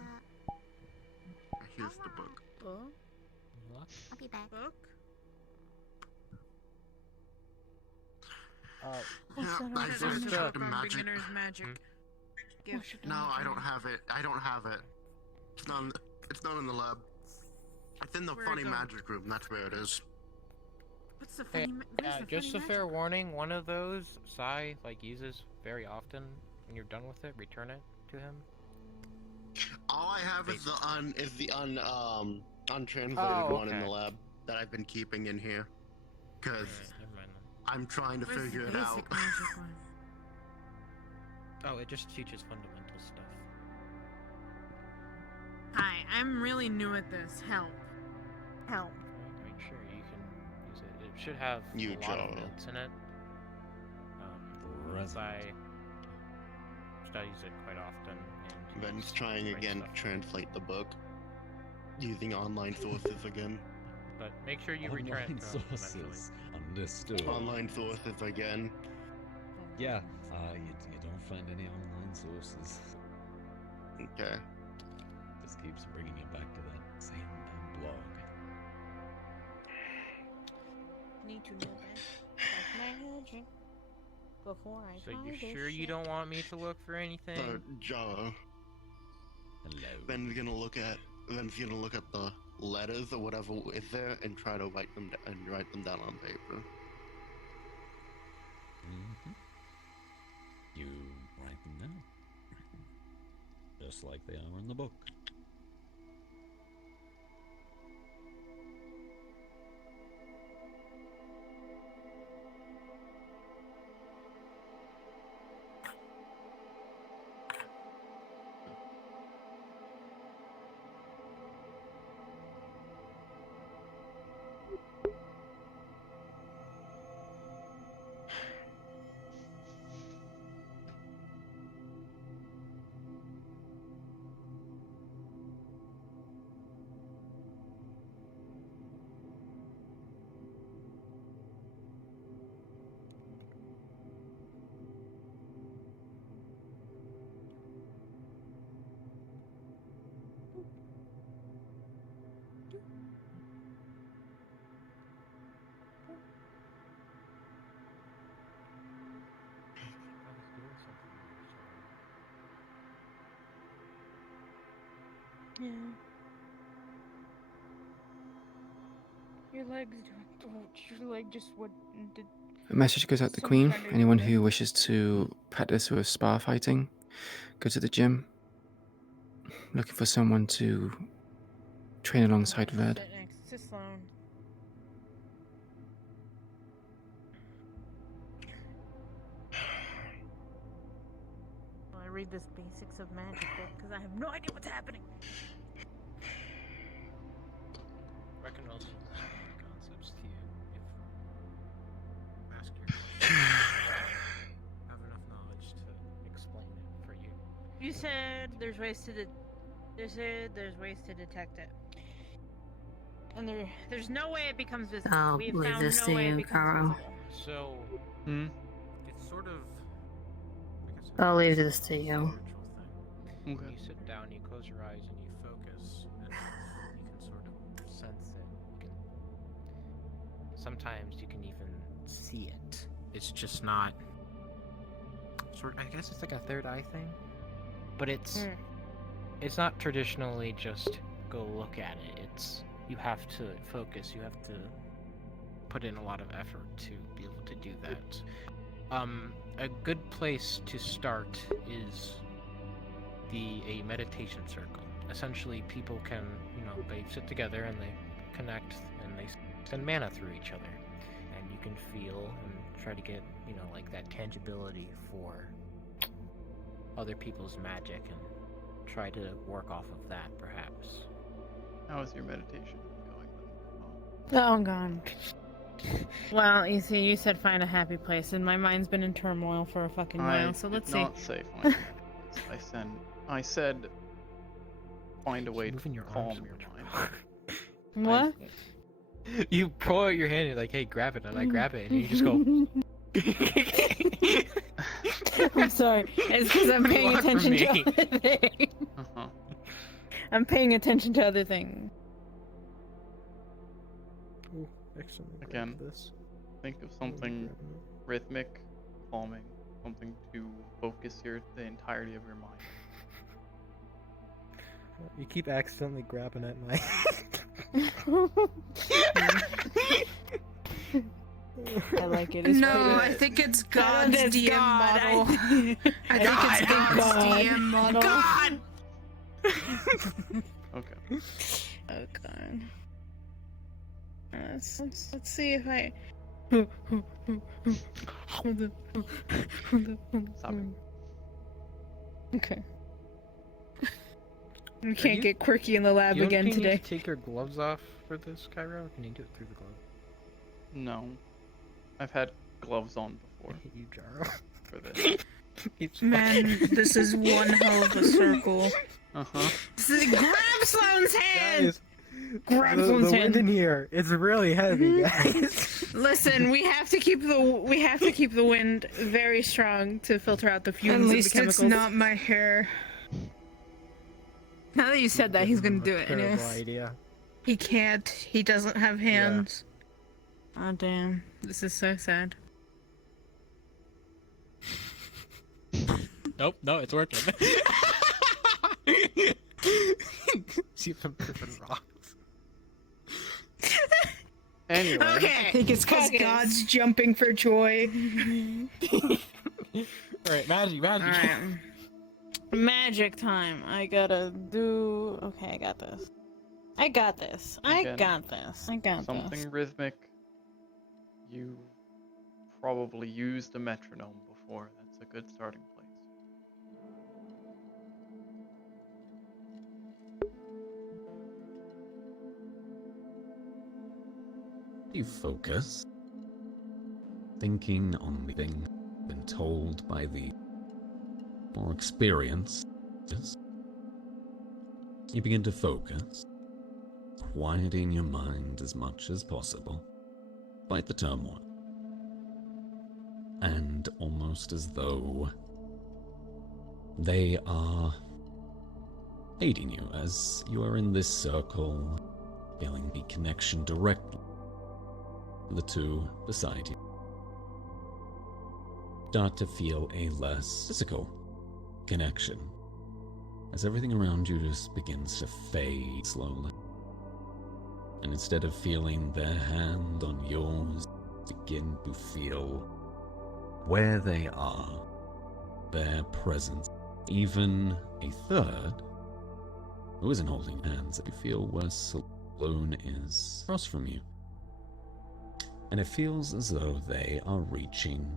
Here's the book. Book? I'll be back. Book? I just checked magic. Beginner's magic. No, I don't have it. I don't have it. It's not. It's not in the lab. It's in the Where'd funny it go? magic room. That's where it is. What's the Hey, funny? Where's the just funny a fair warning, one of those Sai uses very often. When you're done with it, return it to him. All I have is the untranslated Oh, one in the okay. lab that I've been keeping in here, because Never mind then. I'm trying to Where's the figure it out. basic magic one? Oh, it just teaches fundamental stuff. Hi, I'm really new at this. Help. Help. Make sure you can use it. It should have You a lot of Joe. notes in it. Sai studies it quite often. And Ben's trying writes again stuff. to translate the book using online sources again. But make sure you return Online it to him eventually. sources. Understood. Online sources again. Yeah, you don't find any online sources. Okay. Just keeps bringing it back to that same damn blog. Need to know that. Magic. Before I So try you this sure you shit. don't want me to look for anything? Joe. Hello. Ben's gonna look at the letters or whatever is there and try to write them down on paper. You write them down. Just like they are in the book. Yeah. Your leg's doing. Your leg just what did. A message goes out to the Queen. Anyone who wishes to practice with spar fighting, go to the gym. Looking for someone to train alongside Ved. Sit next to Sloan. I read this basics of magic book because I have no idea what's happening. I can also explain the concepts to you if ask your question. Have enough knowledge to explain it for you. You said there's ways to there's ways to detect it. And there's no way it becomes visible. I'll We've leave found this no to way it you, becomes Cairo. visible. So it's sort of I'll leave this to you. When you sit down, you close your eyes and you focus, and you can sort of sense it. Sometimes you can even see it. It's just not. I guess it's like a third eye thing, but it's not traditionally just go look at it. It's you have to focus. You have to put in a lot of effort to be able to do that. A good place to start is a meditation circle. Essentially, people can, they sit together and they connect and they send mana through each other, and you can feel and try to get, like that tangibility for other people's magic and try to work off of that, perhaps. How is your meditation going Oh, God. Well, you see, you said find a happy place, and my mind's been in turmoil for a fucking while, so let's see. I did not say find a happy place. I said find a way to calm your mind. What? You pull out your hand and you're like, hey, grab it, and I grab it, and you just go... I'm sorry. It's because I'm paying attention to other things. I'm paying attention to other things. Ooh, excellent. Again, think of something rhythmic, calming, something to focus the entirety of your mind. You keep accidentally grabbing at my... I like it. No, I think it's God's DM model. I think it's God's DM model. God! Okay. Oh, God. Let's see if I... Stop it. Okay. We can't get quirky in the lab again today. You need to take your gloves off for this, Cairo? Can you do it through the glove? No. I've had gloves on before. You, Jaro. For this. Man, this is one hell of a circle. Grab Sloan's hand! Guys, Grab Sloan's the hand. wind in here, it's really heavy, guys. Listen, we have to keep the wind very strong to filter out the fumes At and the least chemicals. it's not my hair. Now that you said that, he's gonna do it Terrible anyways. idea. He can't. He doesn't have hands. Oh, damn. This is so sad. Nope, no, it's working. See if I'm tripping rocks. Anyway. Okay. I think it's because God's jumping for joy. Alright, magic. Alright. Magic time. I gotta do... Okay, I got this. I got this. Something rhythmic. You probably used a metronome before. That's a good starting place. You focus, thinking on the thing been told by the more experienced. You begin to focus, quieting your mind as much as possible, despite the turmoil, and almost as though they are aiding you as you are in this circle, feeling the connection directly. The two beside you start to feel a less physical connection as everything around you just begins to fade slowly. And instead of feeling their hand on yours, begin to feel where they are, their presence. Even a third who isn't holding hands, you feel where Sloan is across from you. And it feels as though they are reaching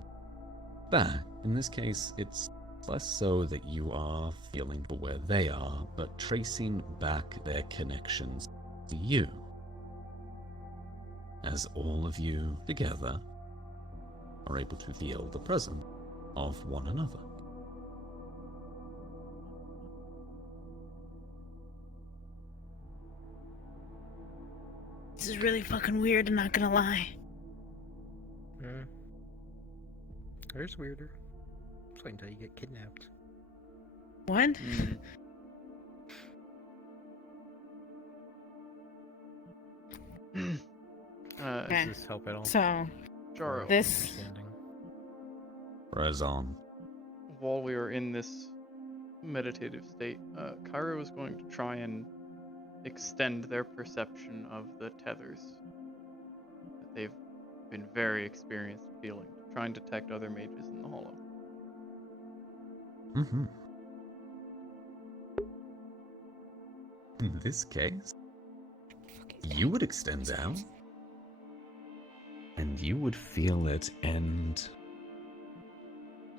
back. In this case, it's less so that you are feeling where they are, but tracing back their connections to you. As all of you together are able to feel the presence of one another. This is really fucking weird, I'm not gonna lie. There's weirder. Just wait until you get kidnapped. What? Okay. Does this help at all? So, Jaro. this. Razon. While we are in this meditative state, Cairo is going to try and extend their perception of the tethers that they've been very experienced feeling, to try and detect other mages in the hollow. Mm-hmm. In this case, you would extend out, and you would feel it end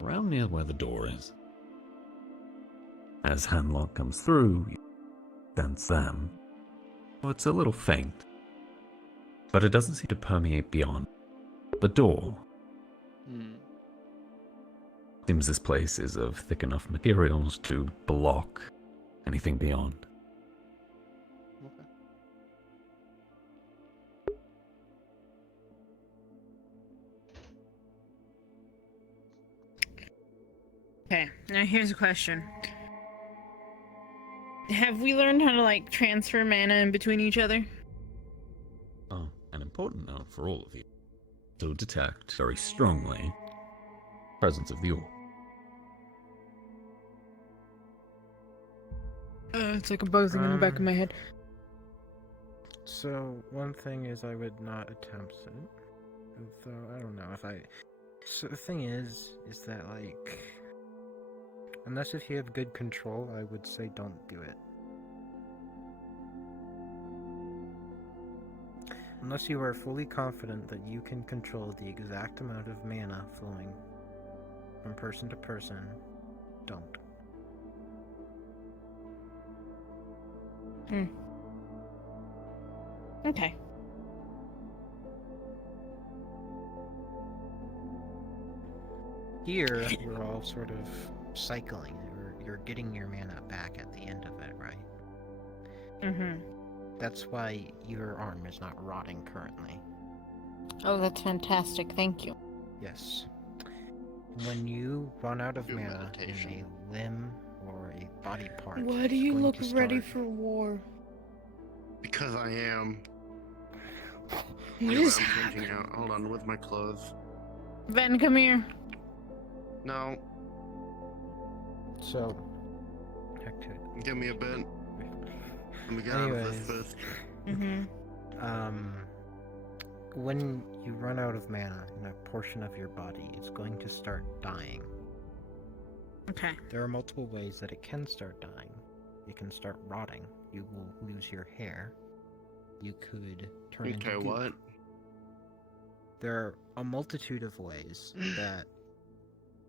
around near where the door is. As Handlock comes through, you sense them. Well, it's a little faint, but it doesn't seem to permeate beyond the door. Seems this place is of thick enough materials to block anything beyond. Okay, now here's a question. Have we learned how to, like, transfer mana in between each other? Oh, an important note for all of you. To detect very strongly presence of the orb. It's like a buzzing in the back of my head. So, one thing is I would not attempt it. Though, I don't know if I... So, the thing is that, like... Unless if you have good control, I would say don't do it. Unless you are fully confident that you can control the exact amount of mana flowing from person to person, don't. Okay. Here, we're all sort of cycling. You're getting your mana back at the end of it, right? Mm-hmm. That's why your arm is not rotting currently. Oh, that's fantastic. Thank you. Yes. When you run out of mana in a limb or a body part, Why do you look ready for war? Because I am. What Anyway, is I'm happening? changing out. Hold on, with my clothes. Ven, come here. No. So, back to it. Give me a bit. Let me get out of this first. When you run out of mana in a portion of your body, it's going to start dying. Okay. There are multiple ways that it can start dying. It can start rotting. You will lose your hair. You could turn into goop. What? There are a multitude of ways that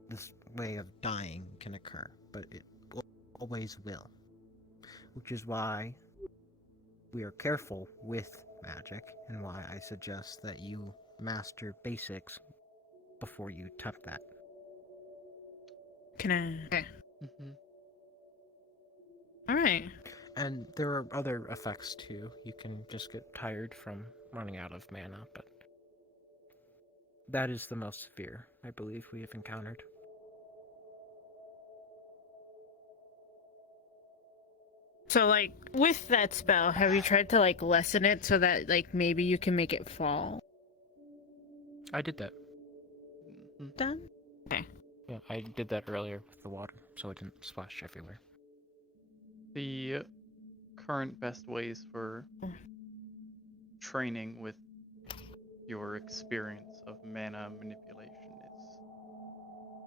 this way of dying can occur, but it always will. Which is why we are careful with magic, and why I suggest that you master basics before you attempt that. Can I? Okay. Alright. And there are other effects too. You can just get tired from running out of mana, but that is the most severe, I believe, we have encountered. So, like, with that spell, have you tried to, like, lessen it so that, like, maybe you can make it fall? I did that. Done? Okay. Yeah, I did that earlier with the water, so it didn't splash everywhere. The current best ways for training with your experience of mana manipulation is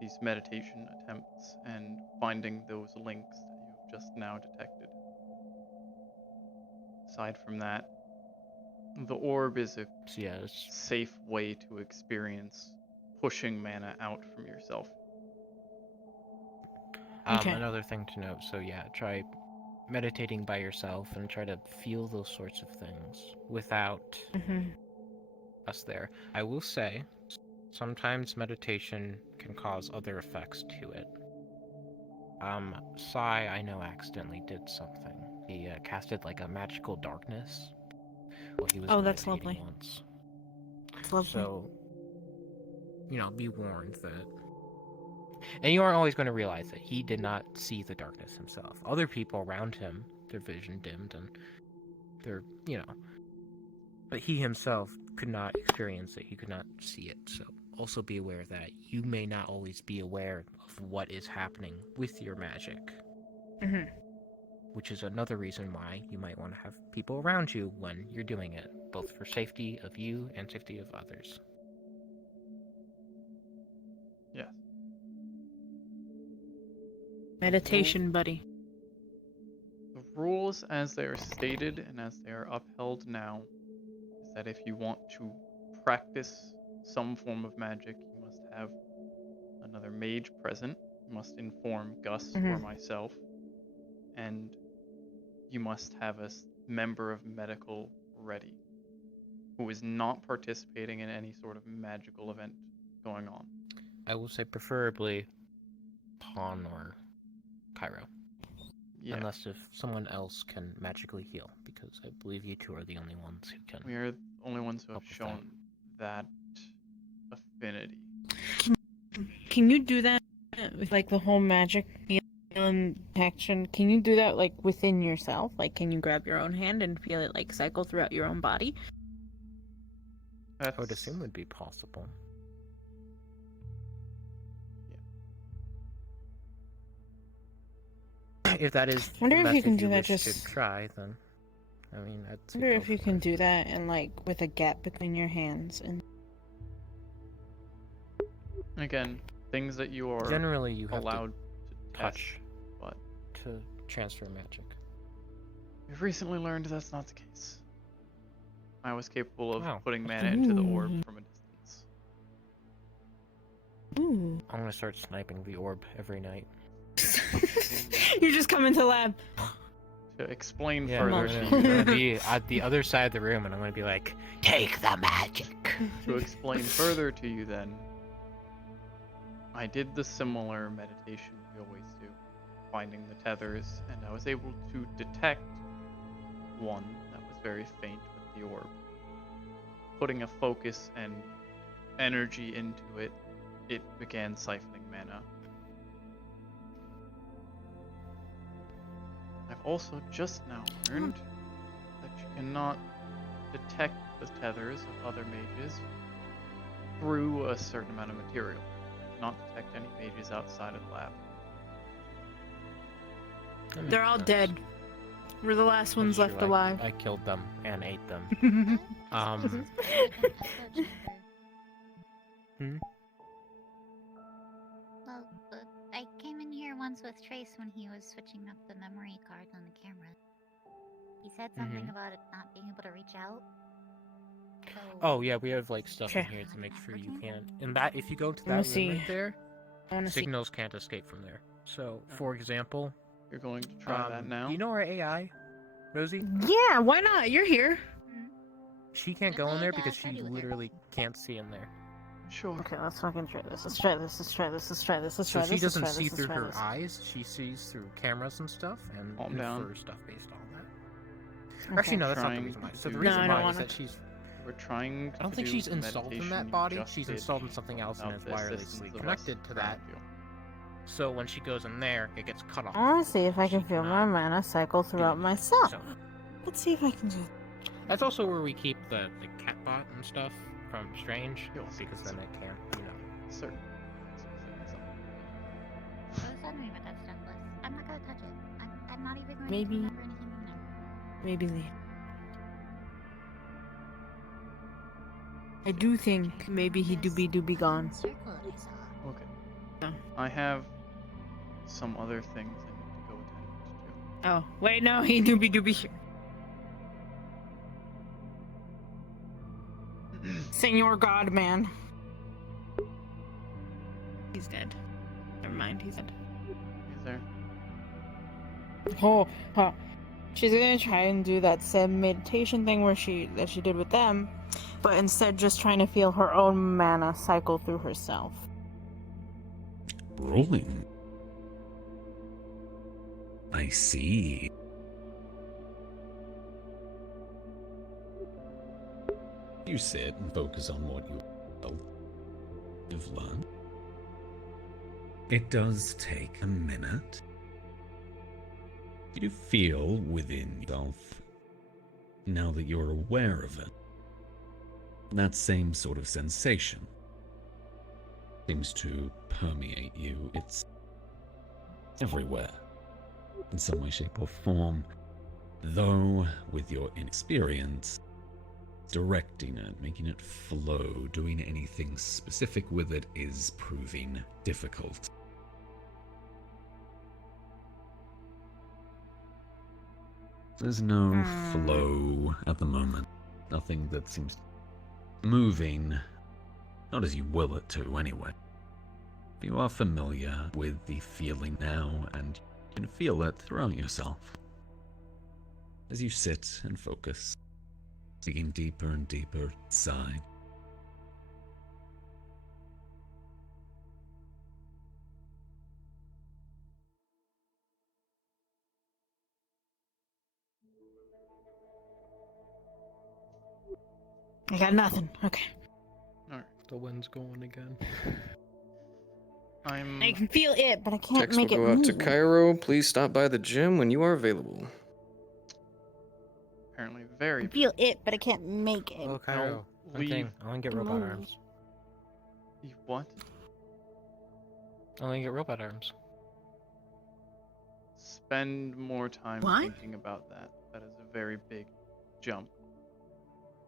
these meditation attempts and finding those links that you've just now detected. Aside from that, the orb is a safe way to experience pushing mana out from yourself. Another thing to note, so yeah, try meditating by yourself and try to feel those sorts of things without us there. I will say, sometimes meditation can cause other effects to it. Sai, I know, accidentally did something. He casted like a magical darkness while he was that's meditating lovely. once. That's lovely. So, be warned that. And you aren't always going to realize that he did not see the darkness himself. Other people around him, their vision dimmed and they're, But he himself could not experience it. He could not see it. So also be aware that you may not always be aware of what is happening with your magic. Mm-hmm. Which is another reason why you might want to have people around you when you're doing it, both for safety of you and safety of others. Yes. Meditation, buddy. The rules as they are stated and as they are upheld now is that if you want to practice some form of magic, you must have another mage present. You must inform Gus or myself. And you must have a member of medical ready who is not participating in any sort of magical event going on. I will say preferably Pawn or Cairo. Yeah. Unless if someone else can magically heal, because I believe you two are the only ones who can. We are the only ones who have shown that affinity. Can you do that with like the whole magic and detection? Can you do that like within yourself? Like, can you grab your own hand and feel it like cycle throughout your own body? I would assume would be possible. If that is I wonder the if you can method do that wish just. to try, then I mean, I'd say I wonder go if you for can it. do that and like with a gap between your hands and. Again, things that you are Generally, you have allowed to to touch, but to transfer magic. we've recently learned that's not the case. I was capable of Wow. putting mana into the orb from a distance. Ooh. I'm gonna start sniping the orb every night. You just come into lab. To explain Yeah, further I'm to gonna, you, I'm gonna be at the other side of the room, and I'm gonna be like, "Take the magic." to explain further to you then, I did the similar meditation we always do, finding the tethers, and I was able to detect one that was very faint with the orb. Putting a focus and energy into it, it began siphoning mana. I've also just now learned that you cannot detect the tethers of other mages through a certain amount of material. You cannot detect any mages outside of the lab. They're all dead. We're the last ones left alive. I killed them and ate them. Well, I came in here once with Trace when he was switching up the memory card on the camera. He said something about it not being able to reach out. So... Oh yeah, we have like stuff in Okay. here to make sure you can't. And that, if you go to I wanna that room see. right there, I wanna see. signals can't escape from there. So, for example, You're going to try that now? Do you know our AI, Rosie? Yeah, why not? You're here. She can't go in there because she literally can't see in there. Sure. Okay, let's fucking try this. Let's try this. Let's try this. Let's try this. Let's So try she this. doesn't let's try see this, through let's try her this. eyes. She sees through cameras and stuff, and Calm down. infers stuff based on that. Okay. Actually, no, that's not the Trying reason why. to So the do- reason No, I don't why want is it. that she's. We're trying to I don't think do she's the installed in meditation that you body. just She's did installed in something else and without is the assistance wirelessly of connected us to that. around you. So when she goes in there, it gets cut off. I want to see if I can feel my mana cycle throughout myself. So Let's see if I can do it. that's also where we keep the cat bot and stuff from Strange, because then it can, you know. Certain. So send me with that stuff list. I'm not gonna touch it. I'm not even going Maybe- to remember anything from there. Maybe later. I do think maybe he do be gone. Circle that I saw. Okay. No. I have some other things I need to go attend to. Oh, wait, no, he do be here. Senor Godman. He's dead. Never mind, he's dead. Is there? Oh, she's gonna try and do that same meditation thing where she did with them, but instead just trying to feel her own mana cycle through herself. Rolling. I see. You sit and focus on what you've learned. It does take a minute. You feel within yourself, now that you're aware of it, that same sort of sensation seems to permeate you. It's everywhere, in some way, shape, or form. Though, with your inexperience, directing it, making it flow, doing anything specific with it is proving difficult. There's no flow at the moment. Nothing that seems moving, not as you will it to anyway. You are familiar with the feeling now, and you can feel it throughout yourself. As you sit and focus, digging deeper and deeper inside. I got nothing. Okay. Alright. The wind's going again. I can feel it, but I can't Text make will it go out move. to Cairo. Please stop by the gym when you are available. Apparently I very can feel it, but I can't make it. Oh, Cairo. One thing. I want to get robot arms. You what? I want to get robot arms. Spend more time What? thinking about that. That is a very big jump.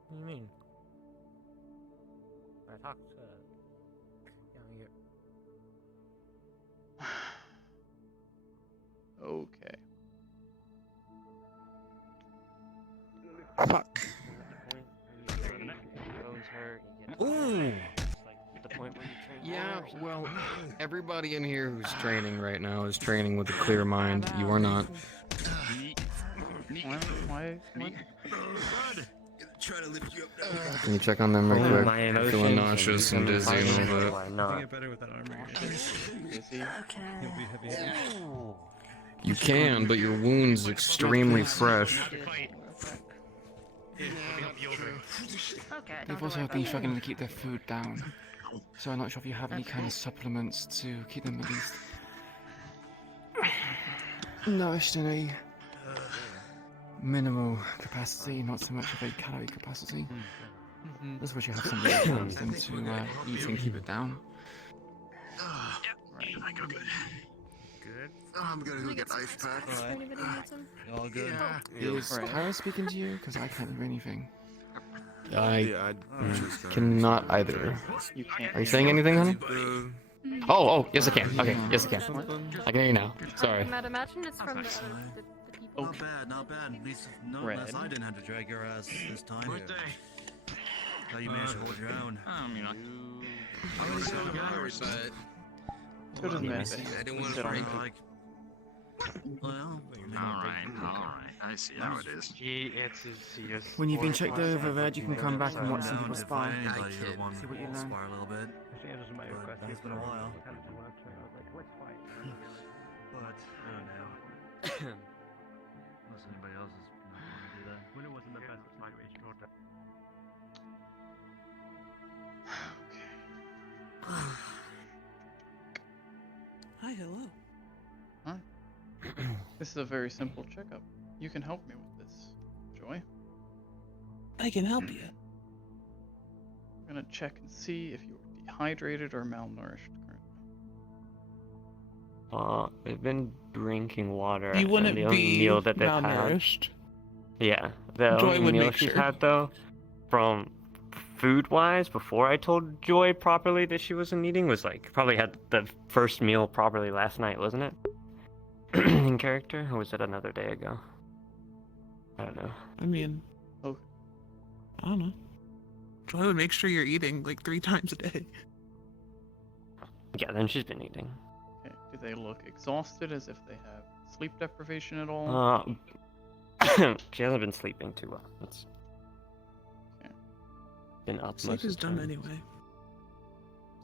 What do you mean? I talked to... Okay. Fuck. Ooh. Yeah, well, everybody in here who's training right now is training with a clear mind. You are not. Why? Try to lift you up. Can you check on them real quick? My I'm feeling nauseous and dizzy a little bit. Why not? Get better with that armor. You can, but your wound's extremely fresh. They've also been struggling to keep their food down, so I'm not sure if you have any kind of supplements to keep them at least nourished in a minimal capacity, not so much of a calorie capacity. That's what you have something that allows them to eat and keep it down. Right. I go good. Good. I'm gonna go get ice packs. All good. Is Cairo speaking to you? Because I can't hear anything. I cannot either. You can't. Are you saying anything, honey? Oh, yes I can. Okay, yes I can. I can hear you now. Sorry. Matt, imagine it's from the people. Not bad, not bad. At least no less I didn't have to drag your ass this time. How you managed to hold your own? I mean, I was so hard, but Go to the med bay. I didn't want Sit to on break it. like. Well, alright. I see how it is. When you've been checked over, Red, you can come back and watch some people spy. See what you learn. Spar a little bit. But it's been a while. But I don't know. Unless anybody else is not going to do that. When it wasn't the best situation. Hi, hello. Hi. This is a very simple checkup. You can help me with this, Joy. I can help you. I'm gonna check and see if you're dehydrated or malnourished currently. They've been drinking water. You and wouldn't the only be meal that they've malnourished. had. Yeah, the Joy only would meal make she's sure. had though, from food-wise, before I told Joy properly that she wasn't eating, was like probably had the first meal properly last night, wasn't it? In character, or was it another day ago? I don't know. I mean, I don't know. Joy would make sure you're eating like 3 times a day. Yeah, then she's been eating. Okay. Do they look exhausted, as if they have sleep deprivation at all? She hasn't been sleeping too well. It's been up Sleep most is of the dumb time. anyway.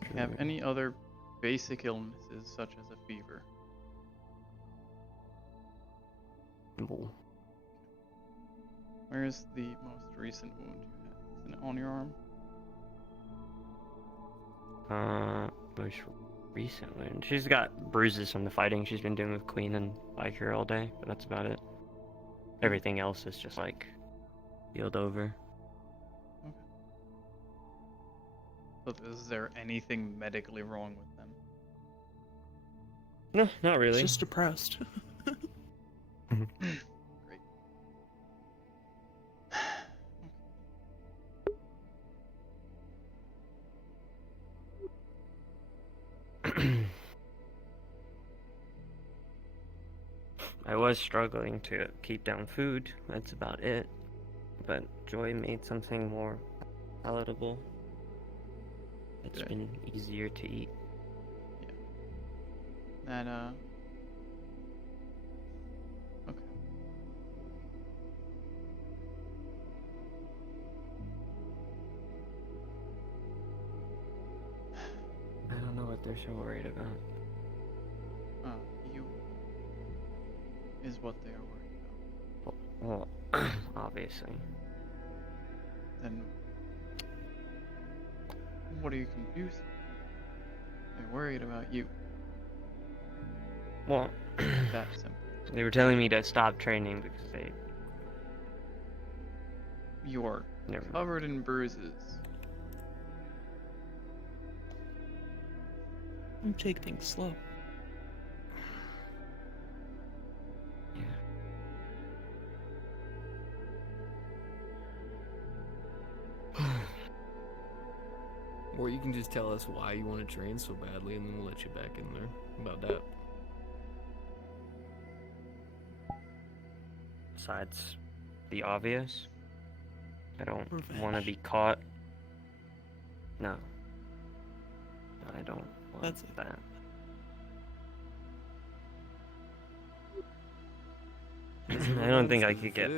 Do you have any other basic illnesses, such as a fever? No. Where is the most recent wound you had? Is it on your arm? Most recently, and she's got bruises from the fighting she's been doing with Queen and Biker all day, but that's about it. Everything else is just like healed over. So is there anything medically wrong with them? No, not really. Just depressed. Great. I was struggling to keep down food, that's about it. But Joy made something more palatable. It's Good. been easier to eat. That, okay. I don't know what they're so worried about. You is what they are worried about. Well, obviously. Then what are you confused about? They're worried about you. Well, That simple. they were telling me to stop training because they... You're Never mind. covered in bruises. And take things slow. Or you can just tell us why you want to train so badly, and then we'll let you back in there. About that. Besides the obvious, I don't want to Revenge. be caught. No. I don't want That's it. that. I don't think I could get...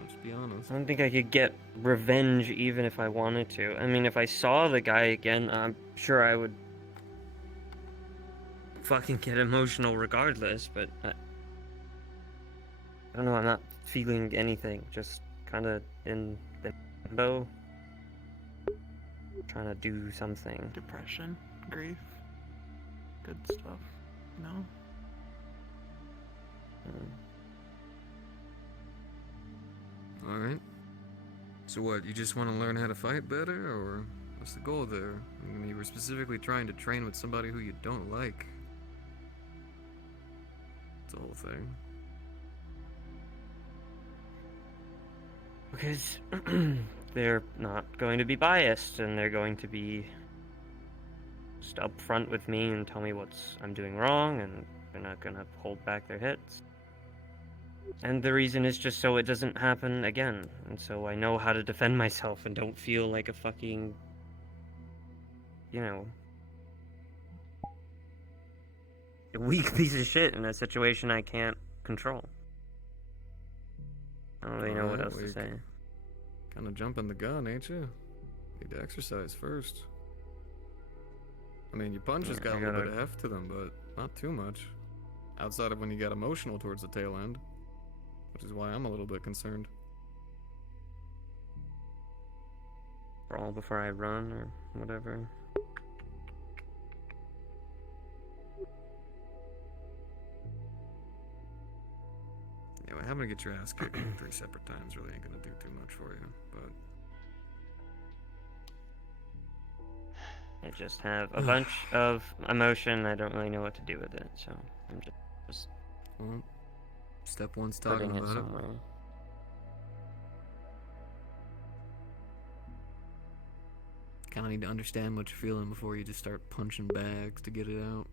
Let's be honest. I don't think I could get revenge even if I wanted to. I mean, if I saw the guy again, I'm sure I would fucking get emotional regardless, but I don't know, I'm not feeling anything. Just kind of in the limbo. Trying to do something. Depression, grief, good stuff. No? Alright. So what, you just want to learn how to fight better, or what's the goal there? I mean, you were specifically trying to train with somebody who you don't like. It's the whole thing. Because they're not going to be biased, and they're going to be just upfront with me and tell me what's I'm doing wrong, and they're not gonna hold back their hits. And the reason is just so it doesn't happen again, and so I know how to defend myself and don't feel like a fucking, you know, a weak piece of shit in a situation I can't control. I don't really know what else to say. Kind of jumping the gun, ain't you? Need to exercise first. I mean, your punches got a little bit of heft to them, but not too much. Outside of when you got emotional towards the tail end. Which is why I'm a little bit concerned. Brawl before I run, or whatever. Anyway, having to get your ass kicked 3 separate times really ain't gonna do too much for you, but... I just have a bunch of emotion, I don't really know what to do with it, so I'm just well, step one's talking putting it about it. somewhere. Kinda need to understand what you're feeling before you just start punching bags to get it out.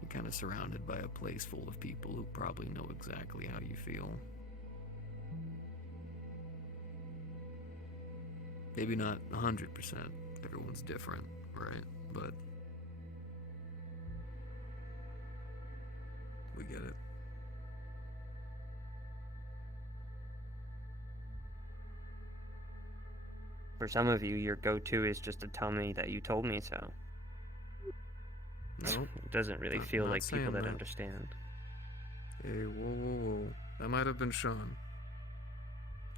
You're kinda surrounded by a place full of people who probably know exactly how you feel. Maybe not 100%, everyone's different, right? But we get it. For some of you, your go-to is just to tell me that you told me so. No, it doesn't really not- feel not like people saying that that. understand. Hey, whoa. That might have been Sean.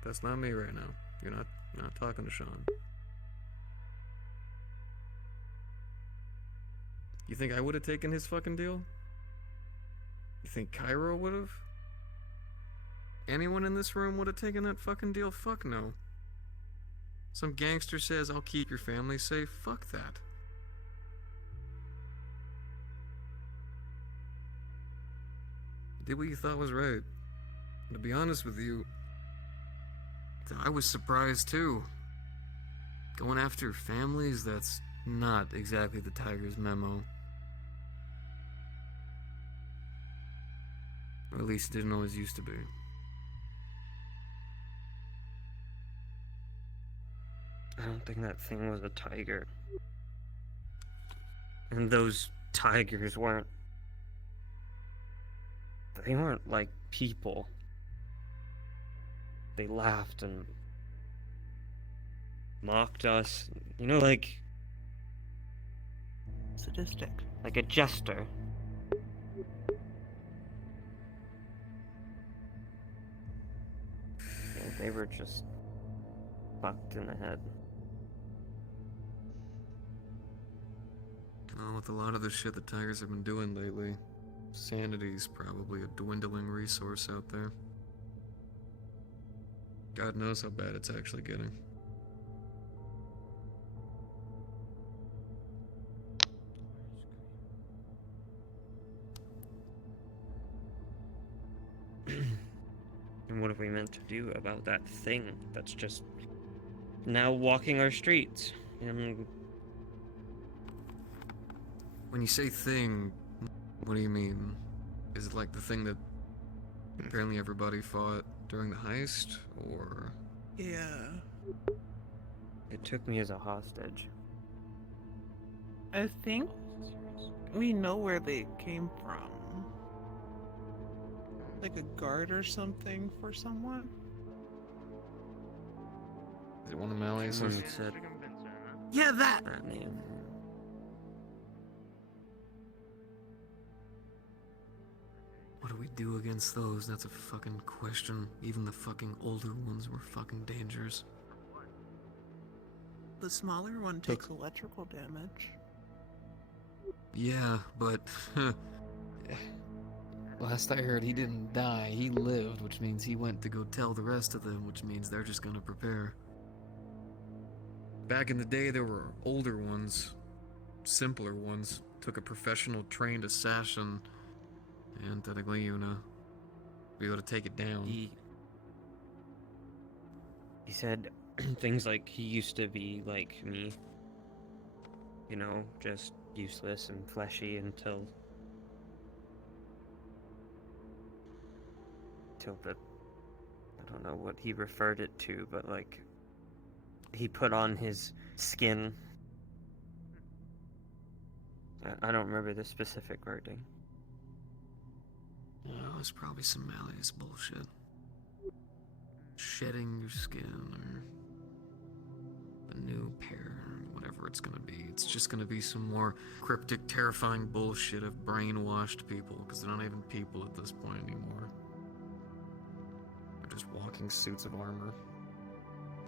That's not me right now. You're not talking to Sean. You think I would have taken his fucking deal? You think Cairo would have? Anyone in this room would have taken that fucking deal? Fuck no. Some gangster says, I'll keep your family safe. Fuck that. You did what you thought was right. And to be honest with you, I was surprised too. Going after families, that's not exactly the Tiger's memo. Or at least it didn't always used to be. I don't think that thing was a tiger. And those tigers weren't... They weren't like people. They laughed and mocked us. You know, like... Sadistic. Like a jester. Yeah, they were just fucked in the head. Oh, with a lot of the shit the Tigers have been doing lately, sanity's probably a dwindling resource out there. God knows how bad it's actually getting. And what are we meant to do about that thing that's just now walking our streets? When you say thing, what do you mean? Is it like the thing that apparently everybody fought during the heist, or...? Yeah. It took me as a hostage. I think we know where they came from. Like a guard or something for someone? Is it one of Mally's? Someone said Yeah, that! that name. What do we do against those? That's a fucking question. Even the fucking older ones were fucking dangerous. The smaller one takes electrical damage. Yeah, but... Last I heard, he didn't die, he lived, which means he went to go tell the rest of them, which means they're just gonna prepare. Back in the day, there were older ones, simpler ones. Took a professional trained assassin, and technically, you know, be able to take it down. He said things like he used to be like me. You know, just useless and fleshy until the... I don't know what he referred it to, but like... He put on his skin. I don't remember the specific wording. Well, it's probably some Malleus bullshit. Shedding your skin, or a new pair, or whatever it's gonna be. It's just gonna be some more cryptic, terrifying bullshit of brainwashed people, because they're not even people at this point anymore. They're just walking suits of armor.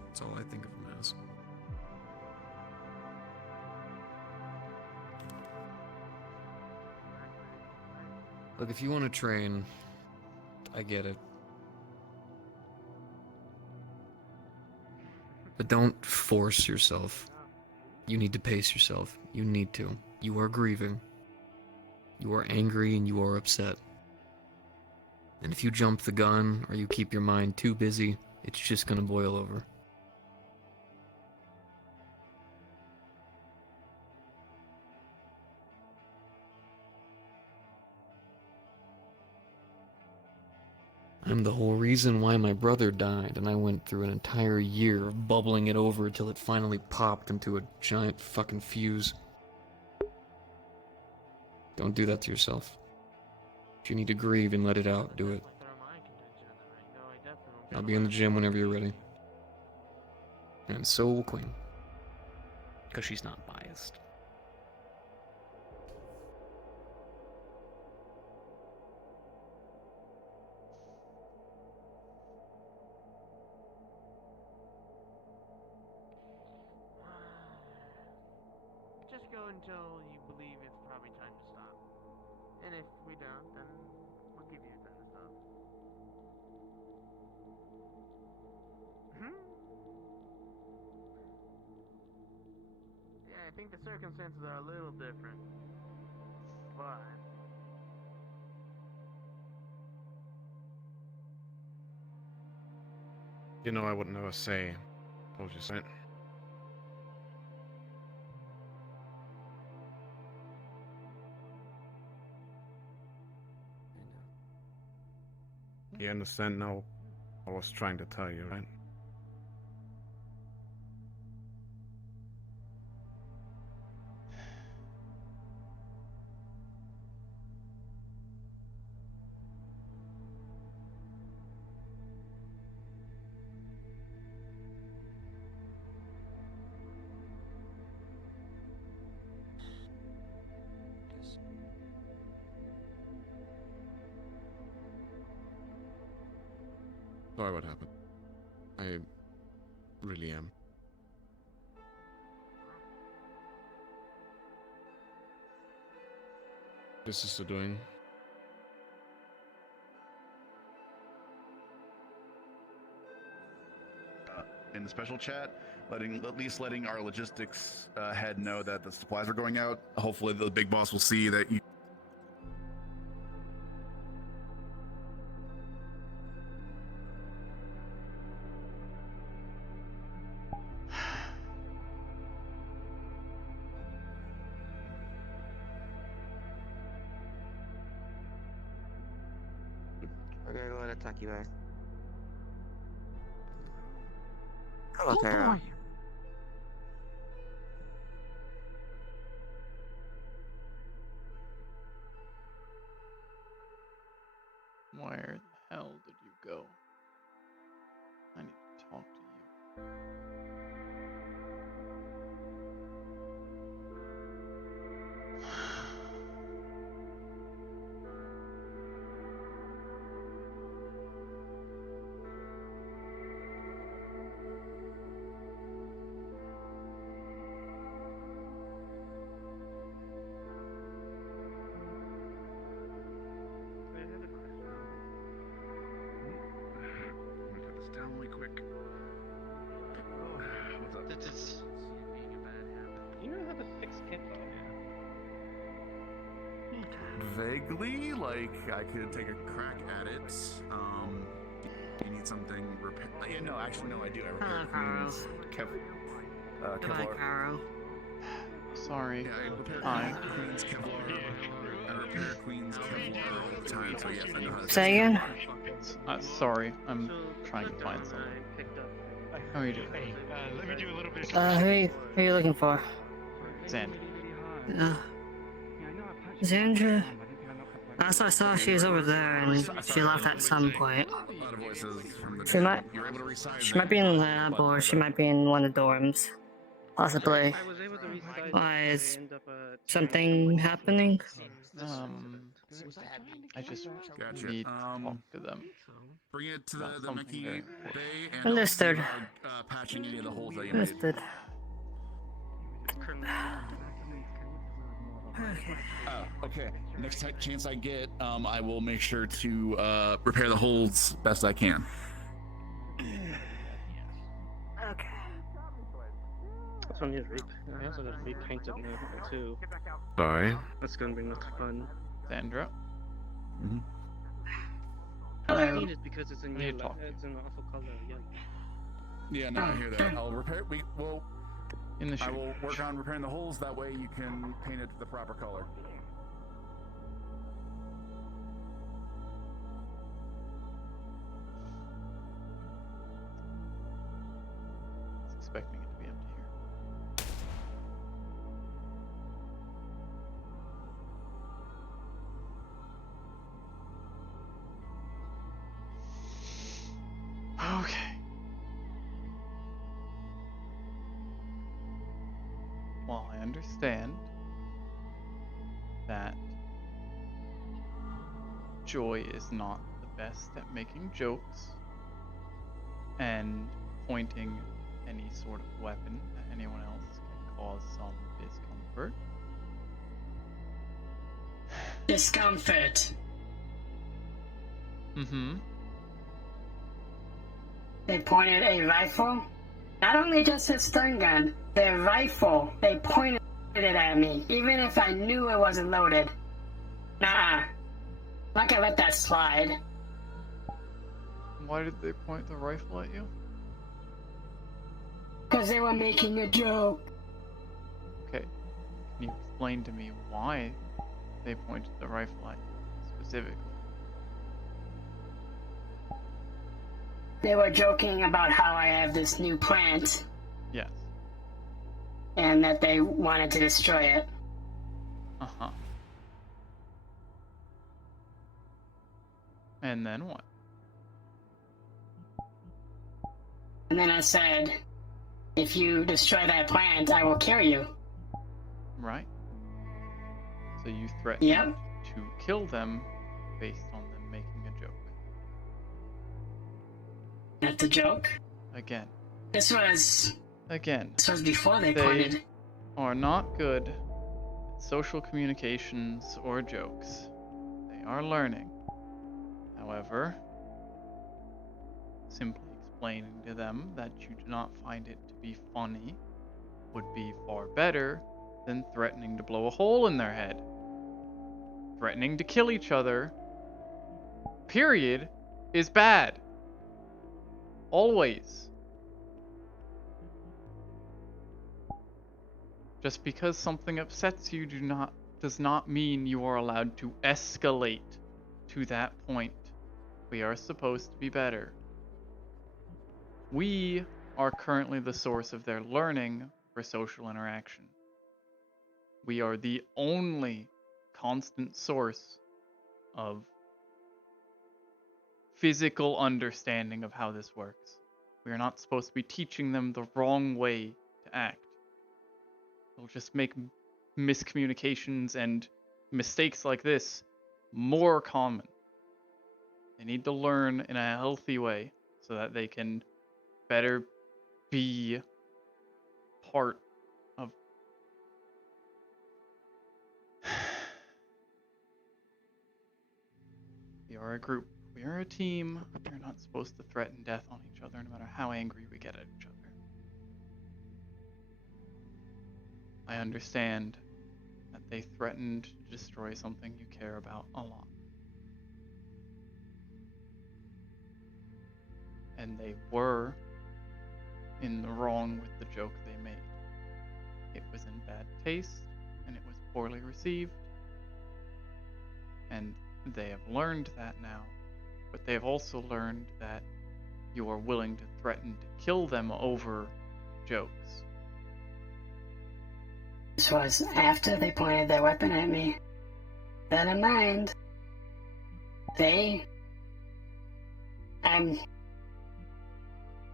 That's all I think of them as. Look, if you want to train, I get it. But don't force yourself. You need to pace yourself. You need to. You are grieving. You are angry and you are upset. And if you jump the gun or you keep your mind too busy, it's just gonna boil over. I'm the whole reason why my brother died, and I went through an entire year of bubbling it over until it finally popped into a giant fucking fuse. Don't do that to yourself. If you need to grieve and let it out, do it. I'll be in the gym whenever you're ready. And so will Queen. because she's not biased. Just go until you believe it's probably time to stop. And if we don't, then give you a thumbs up. Yeah, I think the circumstances are a little different. But you know, I wouldn't know what to say. I was just saying. You understand now what I was trying to tell you, right? Sorry what happened. I really am. This is the doing. In the special chat, at least letting our logistics head know that the supplies are going out. Hopefully, the big boss will see that you. We're gonna go to Taki Bay. Hello, Oh Cairo. boy. Where the hell did you go? I need to talk to I'm gonna put this down really quick. What's up? This is being a bad habit. You know how to fix Kimbo? Vaguely, like I could take a crack at it. You need something repair. Yeah, no, actually, no, I do. I repair Queen's Kevlar. Cairo. Sorry. Yeah, I repair Hi. Queen's Kevlar. I repair Queen's Kevlar all the time, so yes, I know how to. Say again? Sorry, I'm trying to find someone. How are you doing? Let me do a little bit. Who are you looking for? Xander. Xandra? Last I saw, she was over there, and she left at some point. A lot of voices from the She might, You're able to resize she that, might be in the lab, or she might be in one of the dorms. Possibly. I was able to resize Why, it, is I end up, something happening? I just Gotcha. need to talk to them. Bring it to about the something Mickey very Bay, and Understood. I'll see about patching any of the holes that you made. Understood. Okay. Next chance I get, I will make sure to repair the holes best I can. Okay. This one needs I also got repainted now too. Sorry. That's gonna be much fun. Sandra? I need it because it's in What are you yellow. talking It's an awful color yellow. Yeah, no, I hear that. I'll repair. In the I will work on repairing the holes. That way, you can paint it the proper color. I was expecting it to be empty here. Okay. While I understand that Joy is not the best at making jokes and pointing any sort of weapon at anyone else can cause some discomfort. Discomfort. Mm-hmm. They pointed a rifle. Not only just a stun gun, their rifle. They pointed it at me, even if I knew it wasn't loaded. Nah, not gonna let that slide. Why did they point the rifle at you? Because they were making a joke. Okay. Can you explain to me why they pointed the rifle at you specifically? They were joking about how I have this new plant. Yes. And that they wanted to destroy it. Uh-huh. And then what? And then I said, if you destroy that plant, I will kill you. Right. So you threatened Yep. to kill them based on them making a joke. That's a joke? Again. This was before they pointed. Are not good at social communications or jokes. They are learning. However, simply explaining to them that you do not find it to be funny would be far better than threatening to blow a hole in their head. Threatening to kill each other, period, is bad. Always. Just because something upsets you does not mean you are allowed to escalate to that point. We are supposed to be better. We are currently the source of their learning for social interaction. We are the only constant source of physical understanding of how this works. We are not supposed to be teaching them the wrong way to act. It'll just make miscommunications and mistakes like this more common. They need to learn in a healthy way so that they can better be part of we are a group. We are a team. We're not supposed to threaten death on each other no matter how angry we get at each other. I understand that they threatened to destroy something you care about a lot. And they were in the wrong with the joke they made. It was in bad taste, and it was poorly received. And they have learned that now, but they have also learned that you are willing to threaten to kill them over jokes. This was after they pointed their weapon at me. That in mind,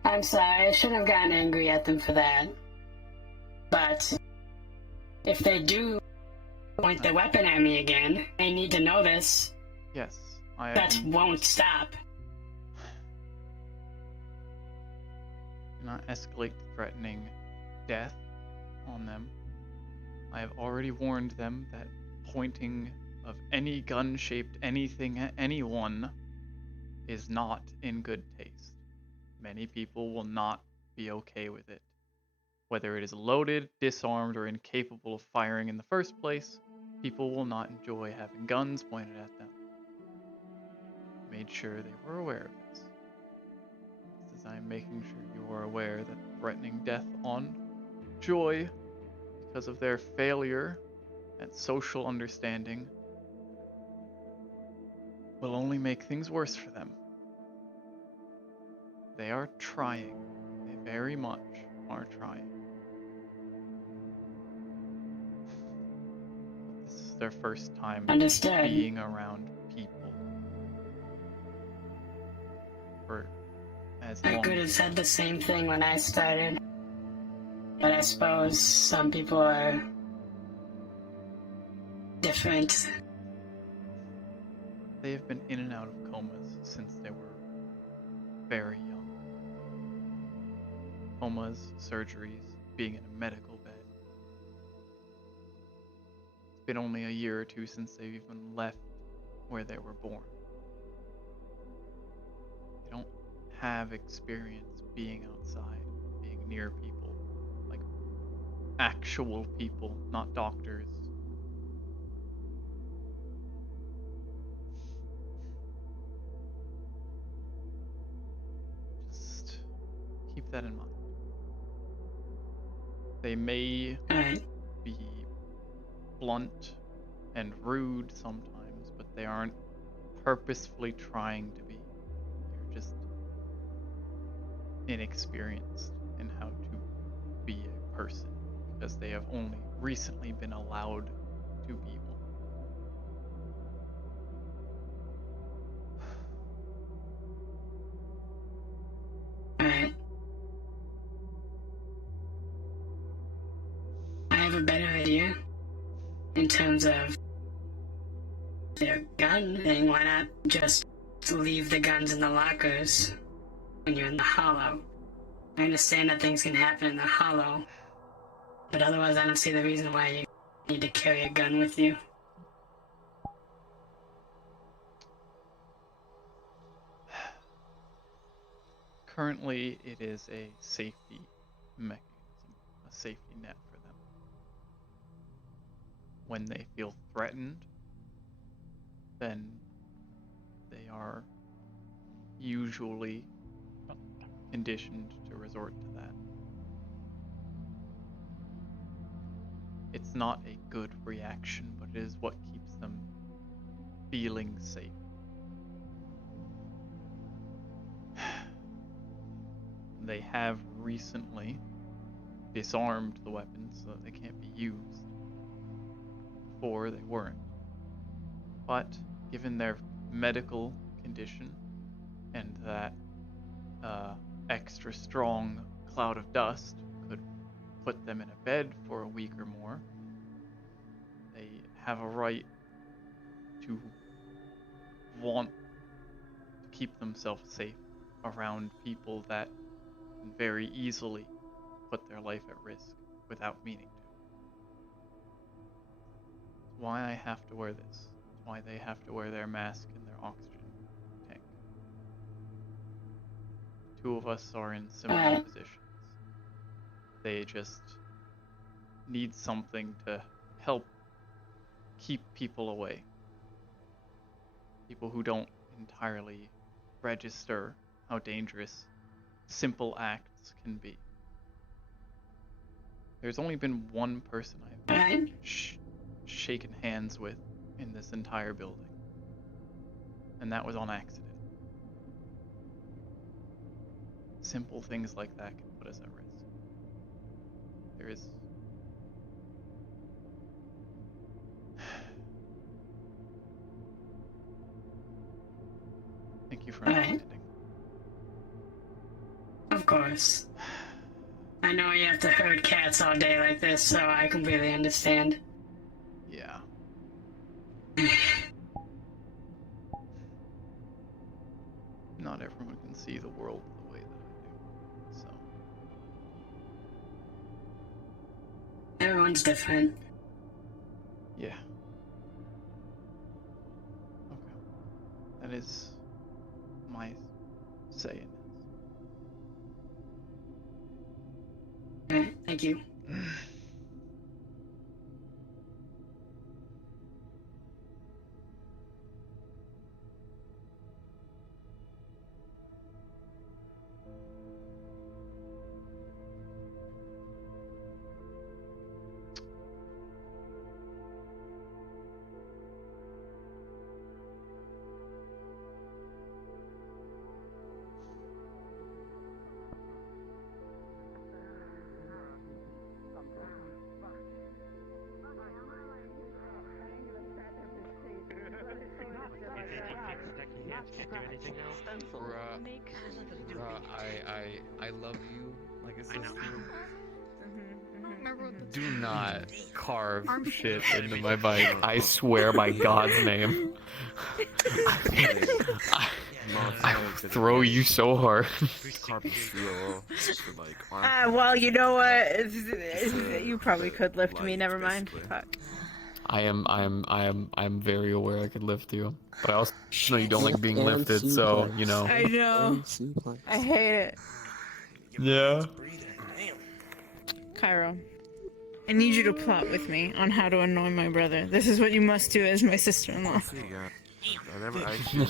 I'm sorry, I shouldn't have gotten angry at them for that. But if they do point their weapon at me again, they need to know this. Yes, That won't stop. Do not escalate to threatening death on them. I have already warned them that pointing of any gun-shaped anything at anyone is not in good taste. Many people will not be okay with it. Whether it is loaded, disarmed, or incapable of firing in the first place, people will not enjoy having guns pointed at them. Made sure they were aware of this. Just as I am making sure you are aware that threatening death on Joy because of their failure at social understanding will only make things worse for them. They are trying. They very much are trying. This is their first time being around people for as long I could have said the same thing when I started. But I suppose some people are different. They have been in and out of comas since they were very young. Comas, surgeries, being in a medical bed. It's been only a year or two since they've even left where they were born. have experience being outside, being near people, like actual people, not doctors. Just keep that in mind. They may be blunt and rude sometimes, but they aren't purposefully trying to be. They're just inexperienced in how to be a person because they have only recently been allowed to be one. Alright. I have a better idea in terms of their gun thing. Why not just leave the guns in the lockers when you're in the hollow? I understand that things can happen in the hollow, but otherwise I don't see the reason why you need to carry a gun with you. Currently, it is a safety mechanism, a safety net for them. When they feel threatened, then they are usually conditioned to resort to that. It's not a good reaction, but it is what keeps them feeling safe. They have recently disarmed the weapons so that they can't be used. Before they weren't. But given their medical condition and that extra strong cloud of dust could put them in a bed for a week or more, they have a right to want to keep themselves safe around people that can very easily put their life at risk without meaning to. It's why I have to wear this. It's why they have to wear their mask and their oxygen tank. The two of us are in similar positions. They just need something to help keep people away. People who don't entirely register how dangerous simple acts can be. There's only been one person I've shaken hands with in this entire building, and that was on accident. Simple things like that can put us at risk. There is Thank you for understanding. Of course. I know you have to herd cats all day like this, so I completely understand. Yeah. Not everyone can see the world the way that I do, so. Everyone's different. Yeah. Okay. That is my say in this. Alright, thank you. I love you like a sister. Do not carve shit into my bike. I swear by God's name. I will throw you so hard. Well, you know what? You probably could lift me. Never mind. Fuck. I'm very aware I could lift you, but I also know you don't like being And lifted, so you know. I know. And suplex. I hate it. Yeah. Cairo, I need you to plot with me on how to annoy my brother. This is what you must do as my sister-in-law. I never actually.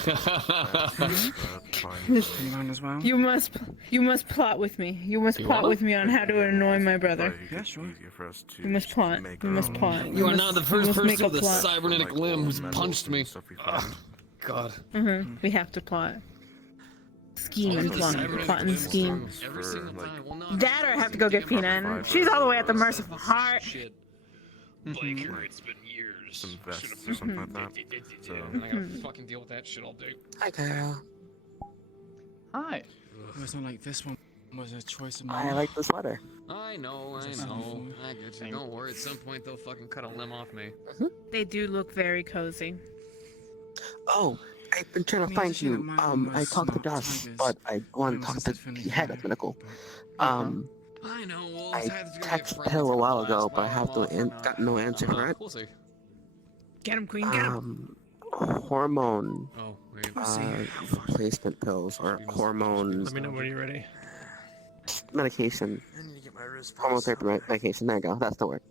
As well. You must plot with me. You must You plot wanna? with me on how to annoy my brother. Yeah, sure. You must plot. You must plot. You are must- not the you first must make person a with a plot. cybernetic limb who's punched me. God. We have to plot. Scheme and Every plot. cybernetic Plot and limb scheme. Every single time. Well, not That or I have to go get Fina, and she's all the way at the merciful heart. Shit. Like, it's been years. Some vests or something like that. So. I gotta fucking deal with that shit all day. Hi, Kyle. Hi. It was not like this one was a choice of I mine. like the sweater. I know. I get you. Don't worry. At some point, they'll fucking cut a limb off me. They do look very cozy. Oh, I've been trying to find you. I talked to Dust, but I want to talk to the head of medical. I know. Well, I texted Pill a while ago, but I have got no answer for it. We'll see. Get him, Queen. Get him. Hormone Oh, wait. replacement pills or hormone Let me know when you're ready. medication. Hormone therapy medication. There you go. That's the word.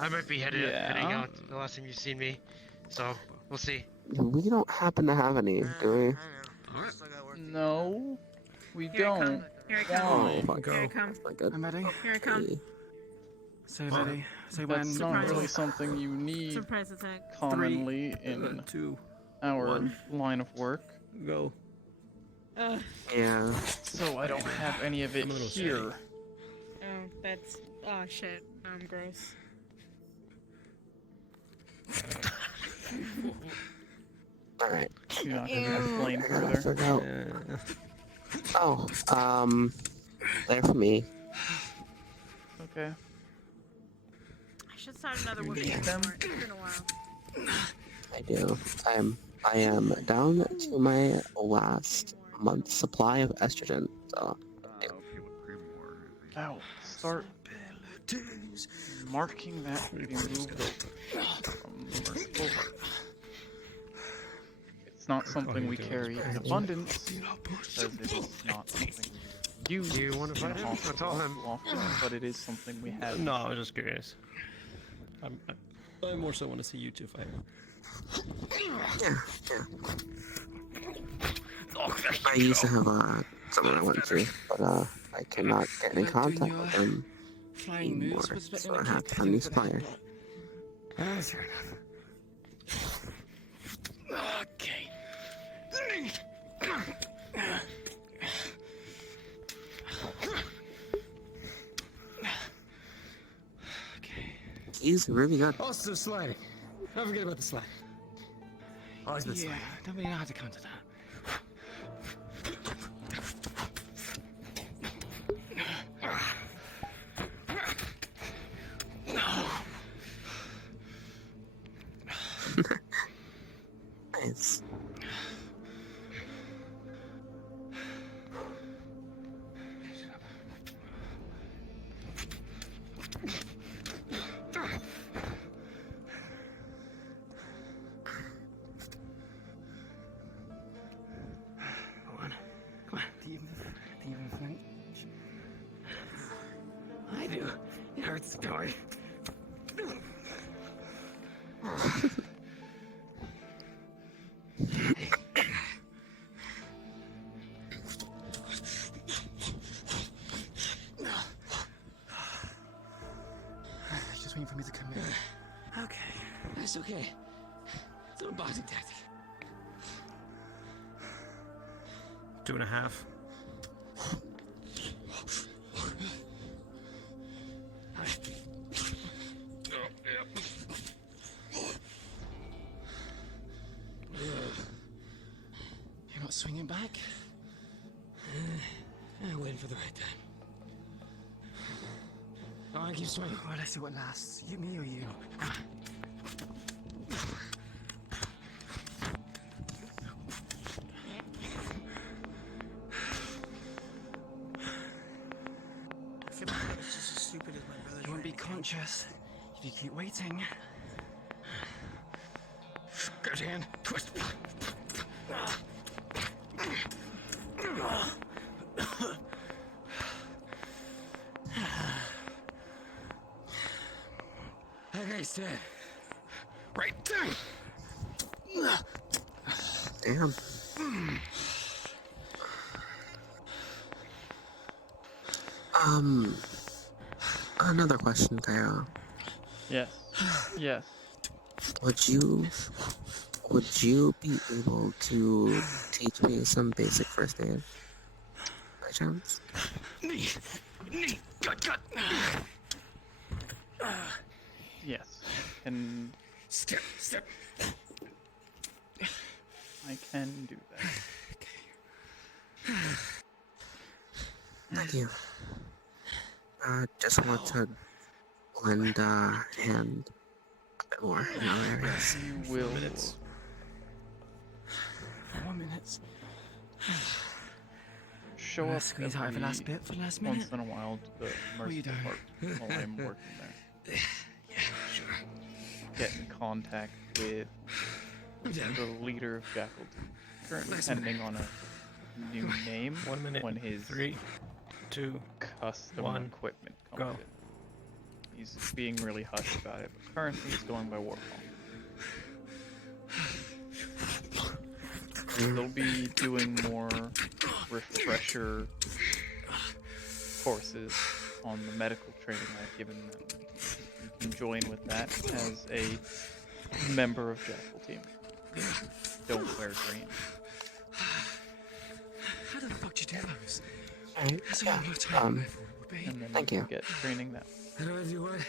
I might be heading out the last time you've seen me, so we'll see. We don't happen to have any, do we? No, we Here I come. don't. Here I Oh, come. fuck. Here I come. I'm ready. Here I come. Say ready. Say when. That's not really something you need Surprise attack. commonly in our line of work. Go. Yeah. So I don't have any of it here. Oh, that's. Oh, shit. Gross. Alright. You're not gonna explain further. Oh, there for me. Okay. I should start another one. It's been a while. I do. I am down to my last month's supply of estrogen. So. Ow. Start marking that removed from merciful heart. It's not something we carry in abundance, because it is not something we use. Do you want to fight him? awful That's all him. often, but it is something we have. No, I was just curious. I more so want to see you two fight. I used to have someone I went to, but I cannot get in contact with them anymore, so I have to find a new supplier. Fair enough. Okay. He's really good. Also sliding. Don't forget about the slide. Always been sliding. Don't really know how to counter that. Nice. Do you even flinch? I do. It hurts to die. Just waiting for me to come in. Okay. That's okay. It's a boxing tactic. 2.5. You're not swinging back? I'm waiting for the right time. I want to keep swinging. Well, let's see what lasts. You, me, or you? I feel like it's just as stupid as my brother's. You won't be conscious. If you keep waiting. Good hand. Twist. Okay, Sid. Right down. Damn. Another question, Cairo. Yes. Yes. Would you be able to teach me some basic first aid? By chance? Knee, gut. Yes. And Step. I can do that. Thank you. Just want to lend a hand a bit more in other areas. You will. 4 minutes. Show up Squeeze out the last bit for the last minute. once in a while to the emergency department while I'm working there. Get in contact with the leader of Jackal Team. Currently pending on a new name 1 minute. when his 3, 2, custom 1, equipment comes go. in. He's being really hush about it, but currently he's going by Warhol. They'll be doing more refresher courses on the medical training I've given them. You can join with that as a member of Jackal Team. Don't wear green. How the fuck did you do those? Alright, yeah. And then Thank you you. can get training that way. How do I do what?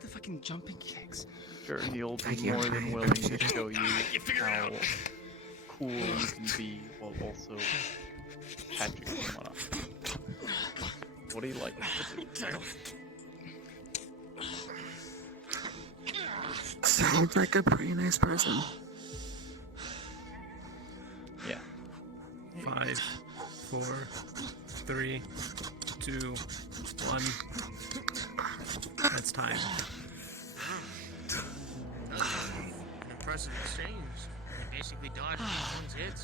The fucking jumping kicks. Sure, he'll be Thank you. more than I willing to appreciate it. show you how cool you can be while also patching someone up. What do you like to do? Sounds like a pretty nice person. Yeah. 5, 4, 3, 2, 1. That's time. An impressive exchange. You basically dodged everyone's hits.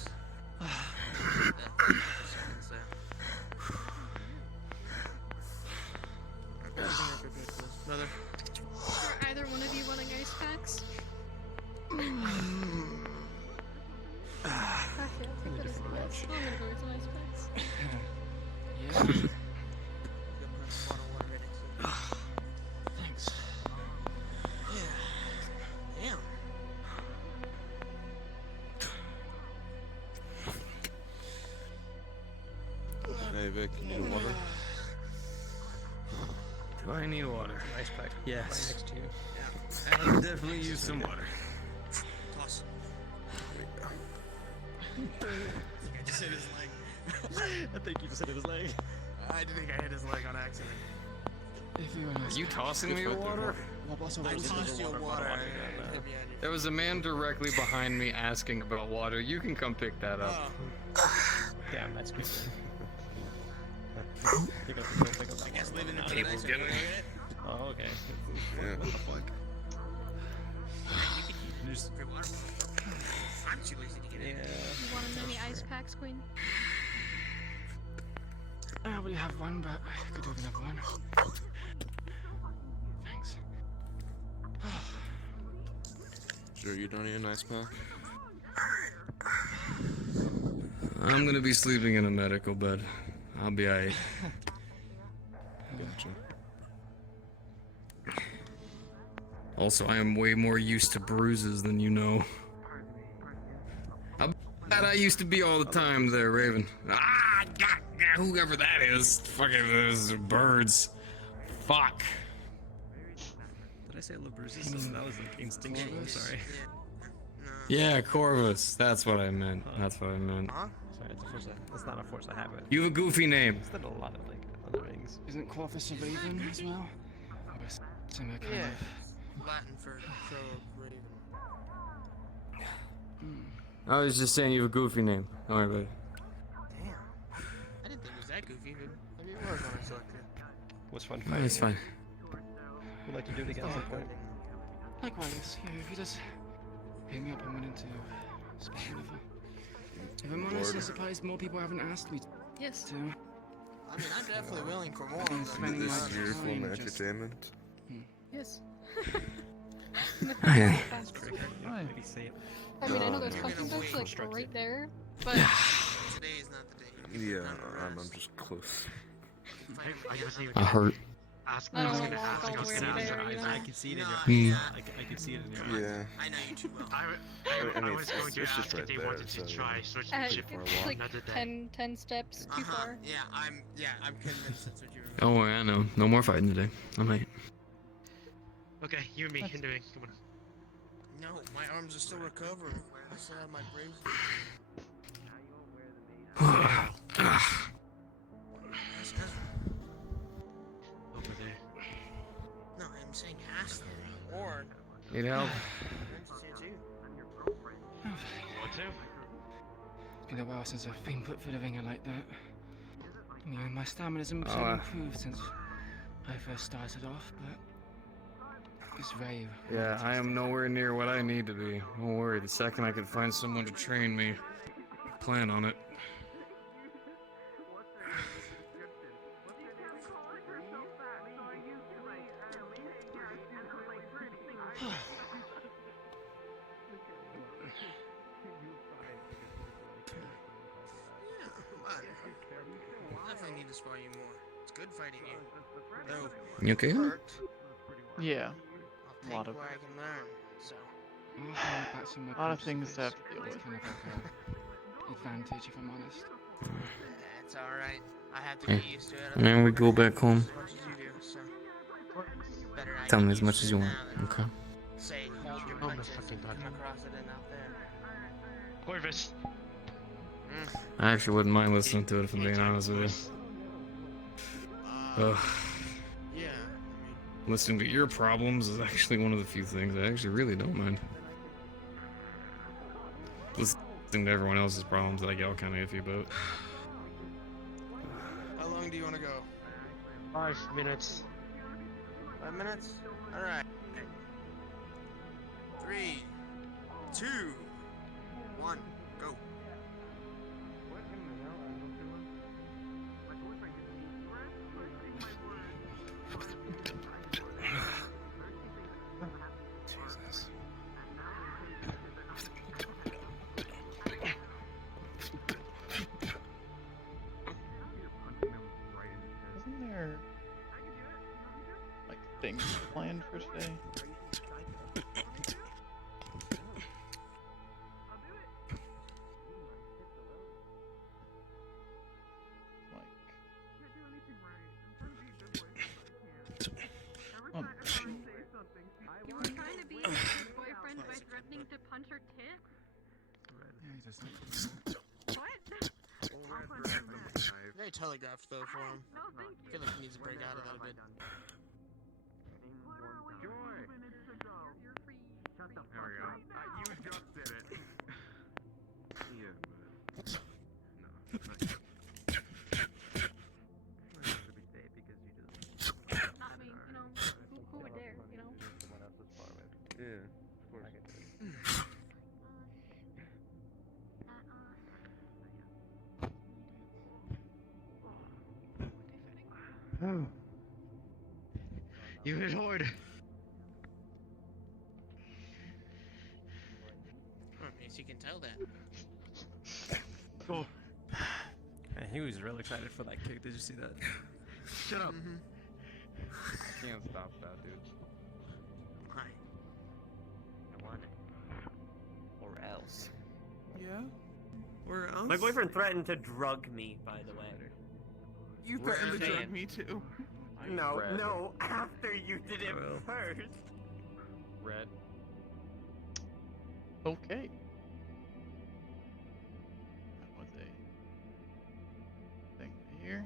Brother. Are either one of you wanting ice packs? Actually, I'll take that as a yes. I'm gonna go with some ice packs. Thanks. Damn. Hey Vic, you need water? Do I need water? Ice pack. Yes. Right next to you. I'll definitely use some water. Toss. I just hit his leg. I think you just hit his leg. I think I hit his leg on accident. Are you tossing me water? I tossed you water. There was a man directly behind me asking about water. You can come pick that up. Damn, that's good. I guess leaving it for the next one. Oh, okay. Yeah. What the fuck? Just free water. I'm too lazy to get in. You want a mini ice packs, Queen? I already have one, but I could do another one. Thanks. Sure, you don't need a nice pack? I'm gonna be sleeping in a medical bed. I'll be alright. Gotcha. Also, I am way more used to bruises than you know. How bad I used to be all the time there, Raven. Ah, God, whoever that is. Fucking those birds. Fuck. Did I say I love bruises? That was like instinctual. I'm sorry. Yeah, Corvus. That's what I meant. That's what I meant. Sorry, it's a force. It's not a force I have it. You have a goofy name. It's not a lot of like other things. Isn't Corvus a raven as well? Similar kind Yeah. of. Latin for crow, raven. I was just saying you have a goofy name. Don't worry about it. Damn. I didn't think it was that goofy, but maybe it was when I selected. What's fun? No, it's fine. We'd like to do it again at some point. Likewise, yeah, if you just hit me up, I'm willing to spot whenever. If I'm honest, I'm surprised more people haven't asked me Yes. to. I mean, I'm definitely willing for more. I've been spending This my is your form time of just... entertainment. Yes. Hi. Hi. Maybe say it. I mean, I know Oh, there's no. punching books like right there, but Today is not the day. Yeah, I'm just close. I hurt. Ask, I I don't was wanna gonna walk ask all you the way something. over there, you know? I can see it in your Hmm. eyes. I can see it in your eyes. Yeah. I know you too well. I mean, was going to it's just ask right if they there, wanted so to try switching uh, the ship for it's like another day. 10 steps too far. Yeah, I'm convinced that's what you were. Don't worry, I know. No more fighting today. I'm late. Okay, you and me, Hinduing. Come on. No, my arms are still recovering. I still have my braces. Over there. No, I'm saying ask them. Or. Need help? Want to? It's been a while since I've been put through the ringer like that. I mean, my stamina's improved since I first started off, but it's very... Yeah, I am nowhere near what I need to be. Don't worry, the second I can find someone to train me, plan on it. Definitely need to spar you more. It's good fighting you. Though, You okay? hurt, Yeah. I'll A lot take of where I can learn. So. a lot of things to have to deal It's with. kind of like a advantage, if I'm honest. It's alright. I have to Hey, get used to it. now we go back home. As much as you do, so. Better I Tell get me as used much to as it you want, now than, okay? Say, hold your punches and come across it and out there. Corvus. I actually wouldn't mind listening to it if I'm being honest with you. Ugh. Yeah, Listening to your problems is actually one of the few things I actually really don't mind. Listening to everyone else's problems I get all kind of iffy about. How long do you want to go? 5 minutes. 5 minutes? Alright. 3, 2, 1, go. Jesus. Isn't there like things planned for today? Um, You were trying to be his boyfriend by threatening to punch her tit? Yeah, he does not. Very telegraphed though for him. I feel like he needs to break out of that a bit. There we go. You just did it. Yeah, but no. It's a big day because you just. I mean, you know, who would dare, you know? Yeah, of course. Oh. You hit hard. At least you can tell that. Oh. And he was real excited for that kick. Did you see that? Shut up. I can't stop that, dude. Hi. I want it. Or else. Yeah? Or else? My boyfriend threatened to drug me, by the way. You threatened to drug me too. No, Red. no, after you did it Well. first. Red. Okay. That was a thing here.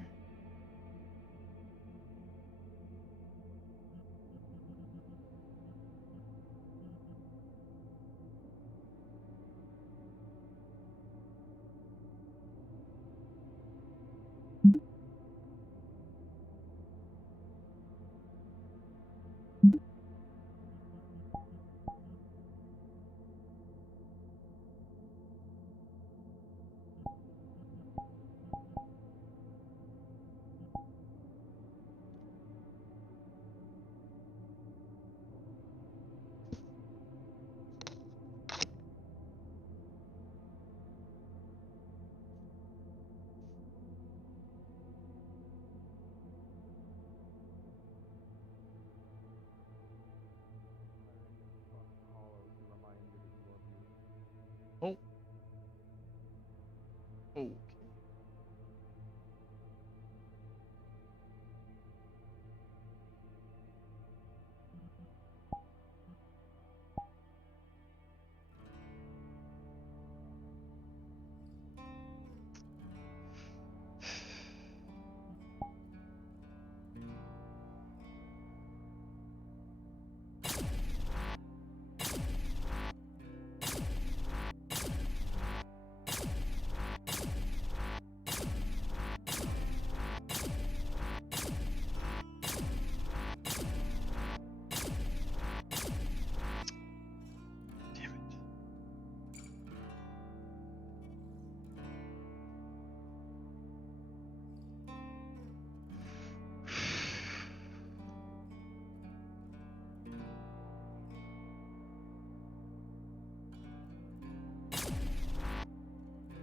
Okay.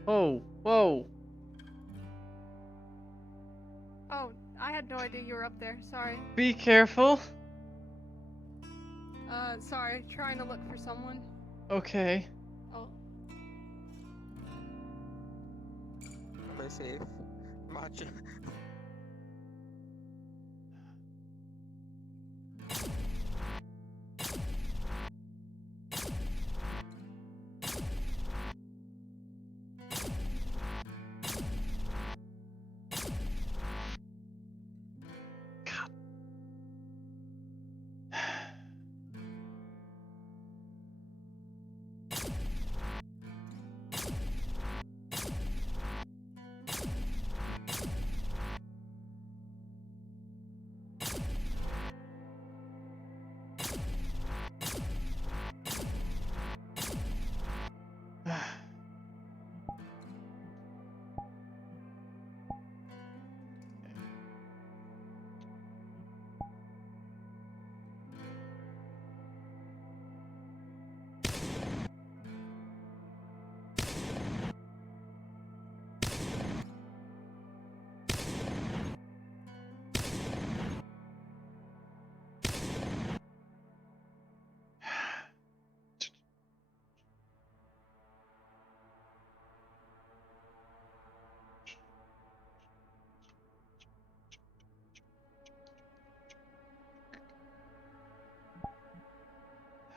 Oh, whoa. Oh, I had no idea you were up there. Sorry. Be careful. Sorry. Trying to look for someone. Okay. Oh. Am I safe? Matcha.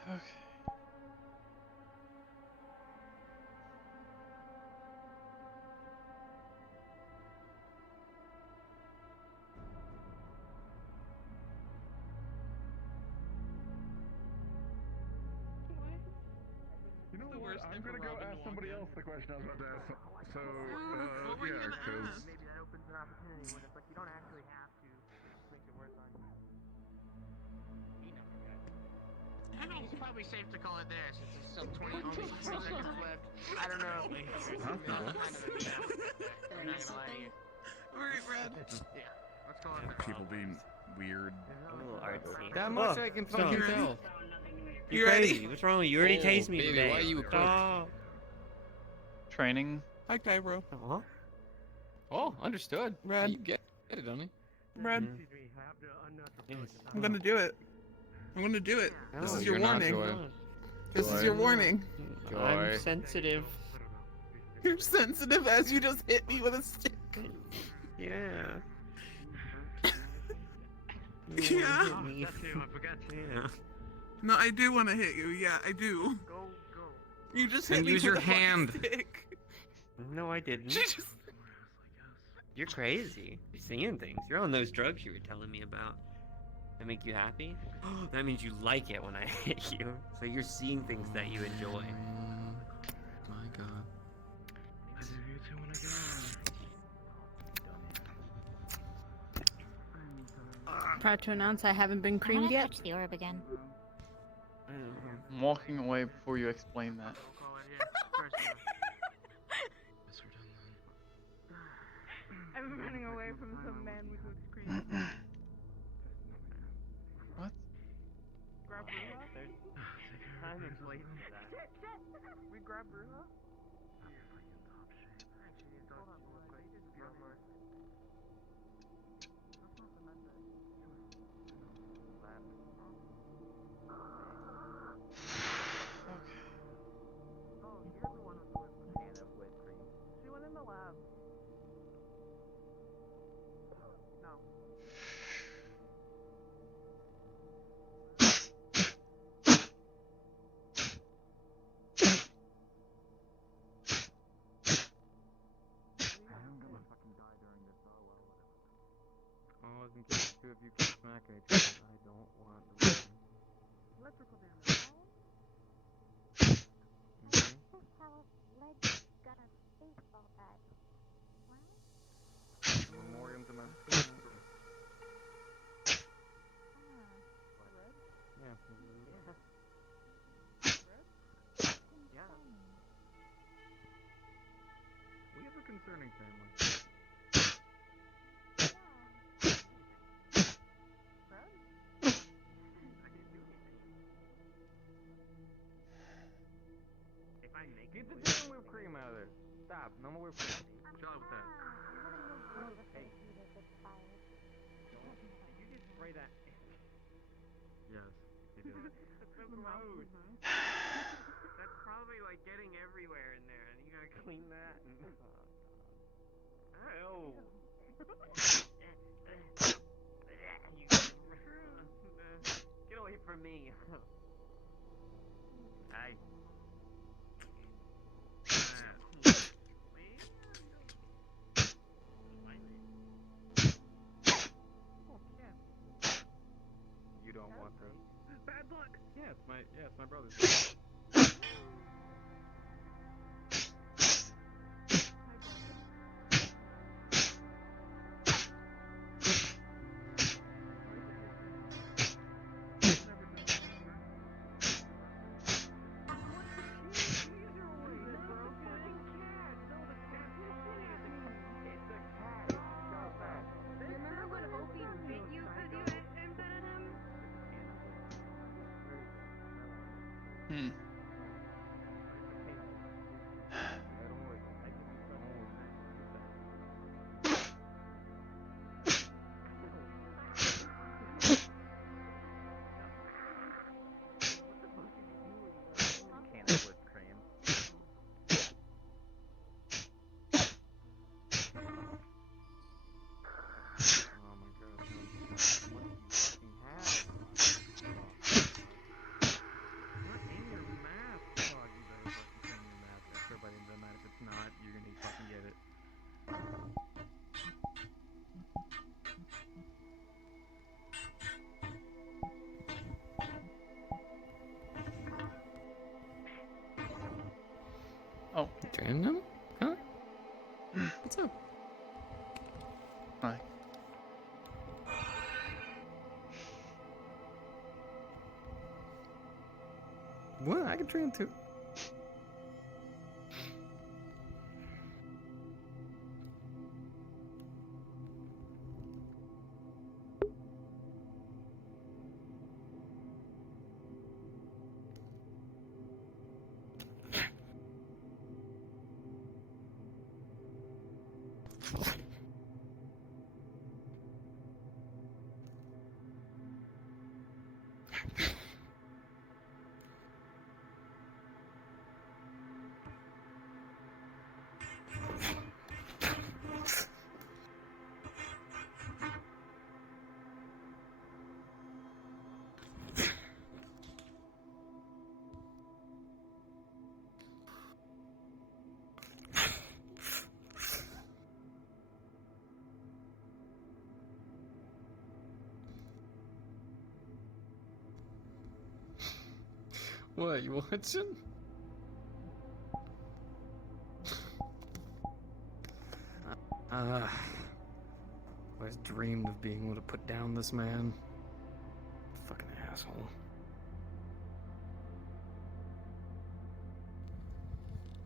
Okay. You know what? I'm gonna go ask somebody else the question I was about to ask. So, yeah, because Maybe that opens an opportunity when it's like you don't actually have to make it worth on you. I think it's probably safe to call it there since there's still 20 seconds left. I don't know. Huh? I'm not gonna lie to you. Alright, Brad. Yeah, let's call it there. people being weird. A little artsy. That much I can fucking tell. You crazy? What's wrong with you? You already tased me baby, today. why you equipped? Stop. Training. Hi, Cairo. Huh? Oh, understood. Brad. You get it, Donnie. Brad, Excuse me, I have to unnatural choice. I'm gonna do it. I'm gonna do it. This No, is your you're not, warning. Joy. This is your warning. I'm Joy. sensitive. You're sensitive as you just hit me with a stick. Yeah. Yeah. That too, I forgot to. Yeah. No, I do want to hit you. Yeah, I do. Go. You just Then hit me use with your a fucking hand. stick. No, I didn't. She just... You're crazy. You're seeing things. You're on those drugs you were telling me about. That make you happy? That means you like it when I hit you. So you're seeing things that you enjoy. My God. Proud to announce I haven't been creamed yet. Touch the orb again. I'm walking away before you explain that. I'm running away from some man with whipped cream. What? Grab Ruha? There's time and place for that. We grab Ruha? Oh, you're the one with the can of whipped cream. She went in the lab. not gonna tell you I don't want the weapon. Electrical damage. A memoriam to my parents. Yeah. Yeah. We have a concerning family. If I make Get the damn whipped cream out of there. Stop. No more whipped cream. Shut up with that. Hey. Did you just spray that? Yes, you did. That's so gross. That's probably like getting everywhere in there, and you gotta clean that. And... Ew. Get away from me. Hey. You don't want this. Bad luck. Yeah, it's my brother's. Remember when Opie bit you because you embedded him? Hmm. Can of whipped cream. Oh my god, what do you fucking have? Not in your mask. Fuck, you better fucking put in your mask. I swear by the end of the night, if it's not, you're gonna fucking get it. Oh. Random? Huh? What's up? Hi. What? I can train too. What, you watching? Always dreamed of being able to put down this man. Fucking asshole.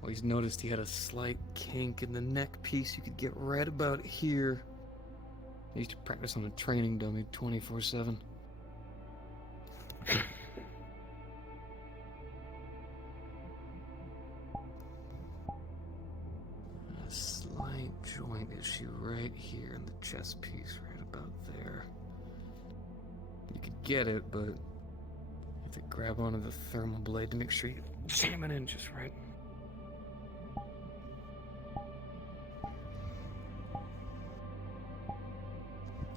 Always noticed he had a slight kink in the neck piece you could get right about here. I used to practice on a training dummy 24/7. A slight joint issue right here in the chest piece, right about there. You could get it, but you have to grab onto the thermal blade to make sure you jam it in just right.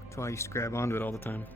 That's why I used to grab onto it all the time.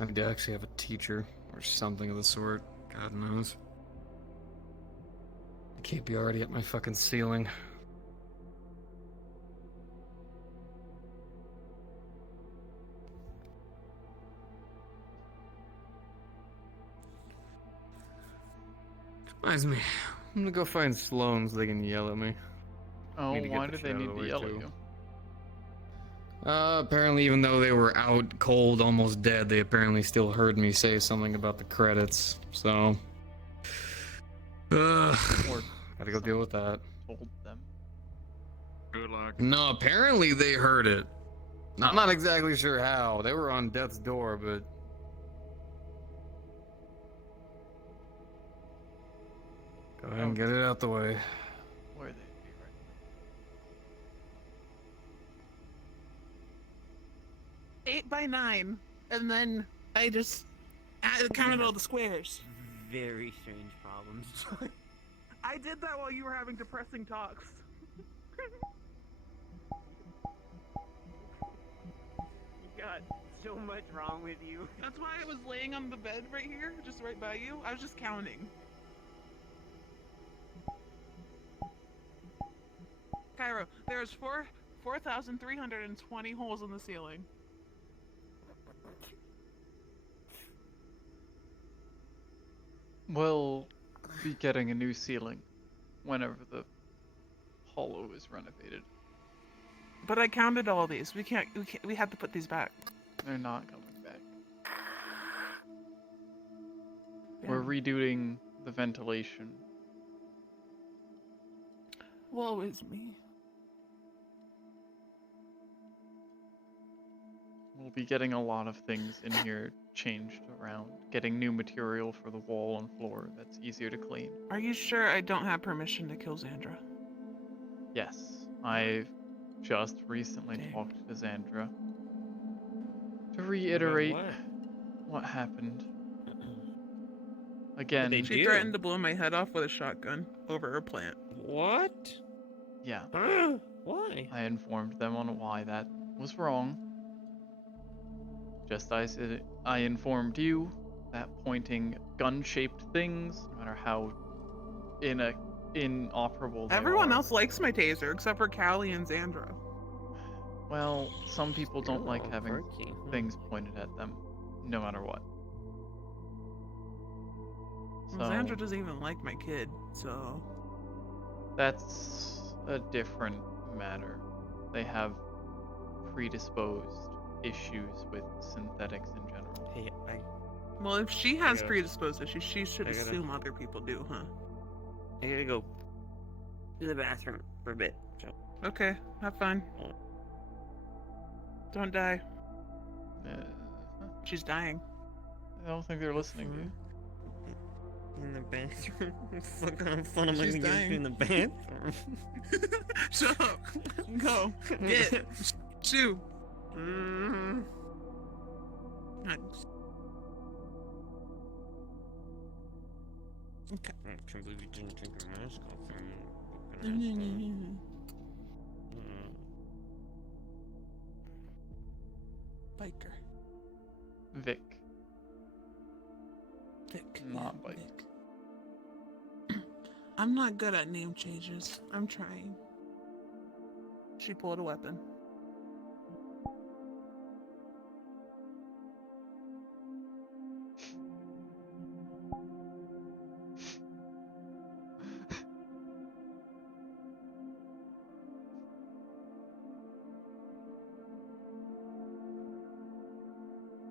I need to actually have a teacher or something of the sort. God knows. I can't be already at my fucking ceiling. Reminds me, I'm gonna go find Sloan so they can yell at me. Oh, Need to get why the do shit they out of need the to way, yell at too. you? Apparently even though they were out cold, almost dead, they apparently still heard me say something about the credits, so... Or gotta go deal with that. told them. Good luck. No, apparently they heard it. I'm Oh. not exactly sure how. They were on death's door, but... Go ahead and get it out the way. Where they'd be right. 8 by 9, and then I counted all the squares. Very strange problems. I did that while you were having depressing talks. You got so much wrong with you. That's why I was laying on the bed right here, just right by you. I was just counting. Cairo, there's 4,320 holes in the ceiling. We'll be getting a new ceiling whenever the hollow is renovated. But I counted all these. We have to put these back. They're not coming back. We're redoing the ventilation. Woe is me. We'll be getting a lot of things in here changed around. Getting new material for the wall and floor that's easier to clean. Are you sure I don't have permission to kill Xandra? Yes, I've just recently talked to Xandra to reiterate what happened. Again, She threatened to blow my head off with a shotgun over her plant. What? Yeah. Why? I informed them on why that was wrong. Just as I informed you that pointing gun-shaped things, no matter how inoperable they Everyone are. else likes my taser except for Callie and Xandra. Well, some people don't like Oh, having quirky. things pointed at them, no matter what. So Well, Xandra doesn't even like my kid, so... that's a different matter. They have predisposed issues with synthetics in general. Hey, Well, if she has gotta- predisposed issues, she should I gotta- assume other people do, huh? I gotta go to the bathroom for a bit. So. Okay, have fun. Don't die. She's dying. I don't think they're listening to you. In the bathroom? What kind of fun am I She's gonna get dying. in the bathroom? Shut up. Go. Get. Shoo. Okay. I can't believe you didn't take your mask off. Biker. Vic. Vic. Not Bike. I'm not good at name changes. I'm trying. She pulled a weapon.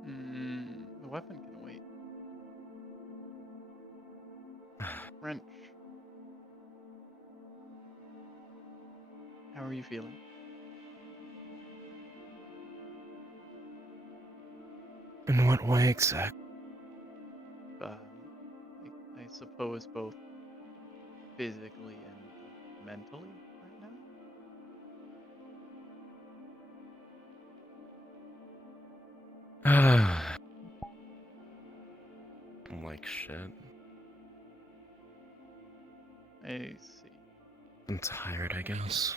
The weapon can wait. Wrench. How are you feeling? In what way exactly? I suppose both physically and mentally right now? I'm like shit. I see. I'm tired, I guess.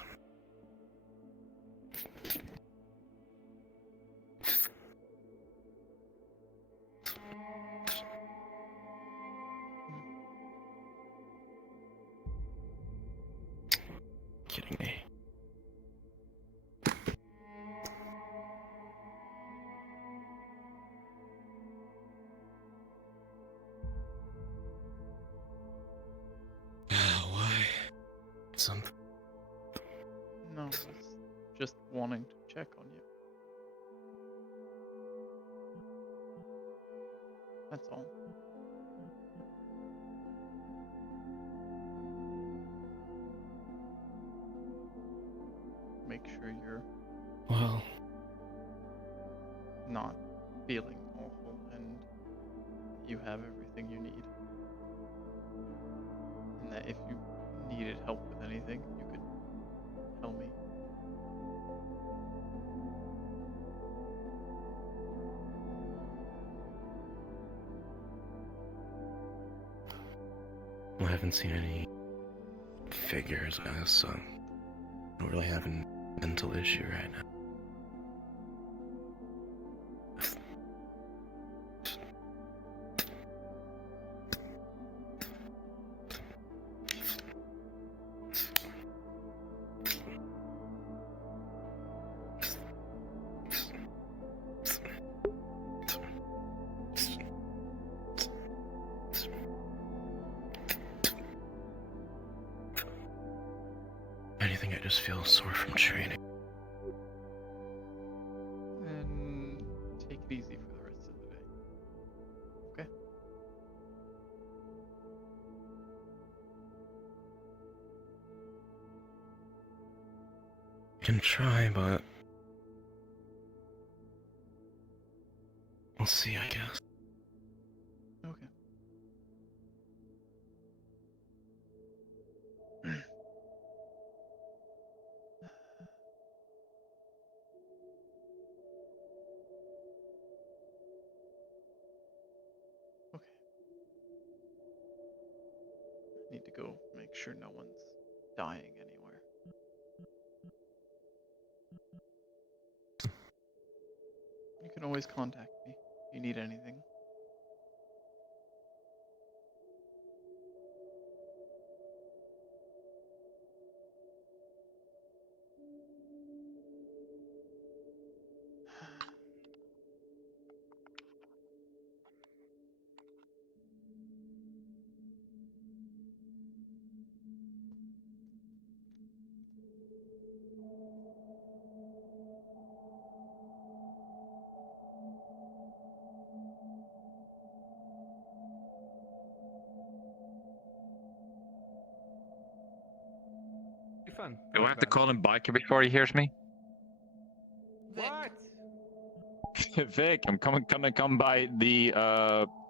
something? No, it's just wanting to check on you. That's all. Make sure you're Well, not feeling awful and you have everything you need. And that if you needed help with anything, you could tell me. I haven't seen any figures, I guess, so I don't really have a mental issue right now. Anything, I just feel sore from training. And take it easy for the rest of the day. Okay? Can try, but we'll see, I guess. Okay. Okay. Need to go make sure no one's dying anywhere. You can always contact me if you need anything. Be fun. Do I have to call him biker before he hears me? What? Vic, I'm gonna come by the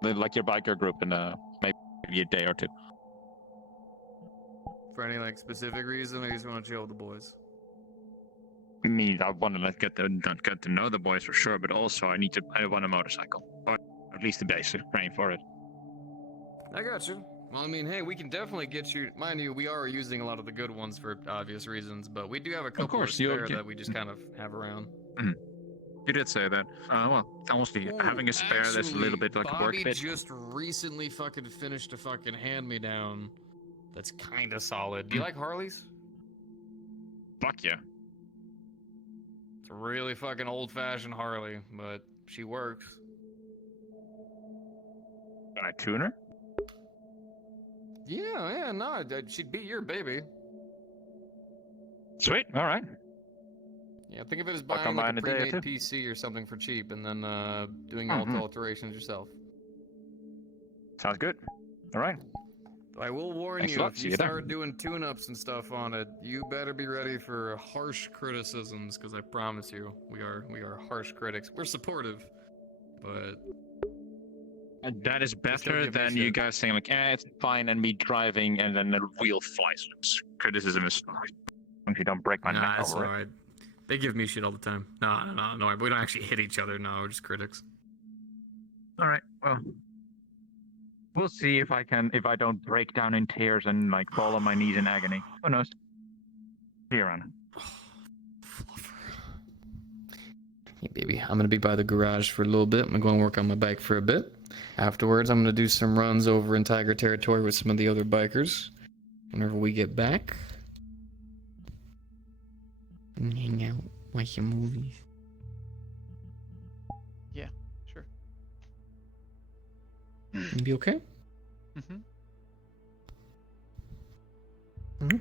like your biker group in maybe a day or two. For any like specific reason, I just want to chill with the boys. I mean, I want to get to know the boys for sure, but also I want a motorcycle, or at least a basic frame for it. I got you. Well, I mean, hey, we can definitely get you. Mind you, we are using a lot of the good ones for obvious reasons, but we do have a couple of spare that we just kind of have around. You did say that. Well, honestly, having a spare that's a little bit like a work Bobby fit. just recently fucking finished a fucking hand-me-down that's kind of solid. Do you like Harleys? Fuck yeah. It's a really fucking old-fashioned Harley, but she works. Can I tune her? Yeah, no, she'd be your baby. Sweet, all right. Yeah, think of it as I'll buying come by like in a a day or pre-made two. PC or something for cheap, and then doing all the alterations yourself. Sounds good. All right. I will warn Thanks a you, lot. if See you you there. start doing tune-ups and stuff on it, you better be ready for harsh criticisms, because I promise you, we are harsh critics. We're supportive, but That is Just don't better give me than you shit. guys saying like, it's fine, and me driving and then the wheel flies. Criticism is fine. If you don't break my nah, neck that's over it. alright. They give me shit all the time. No, we don't actually hit each other. No, we're just critics. All right. Well, we'll see if I don't break down in tears and like fall on my knees in agony. Who knows? See you around. Hey, baby, I'm gonna be by the garage for a little bit. I'm gonna go and work on my bike for a bit. Afterwards, I'm gonna do some runs over in Tiger Territory with some of the other bikers. Whenever we get back, and hang out, watch some movies. Yeah, sure. You be okay? Mm-hmm. Okay.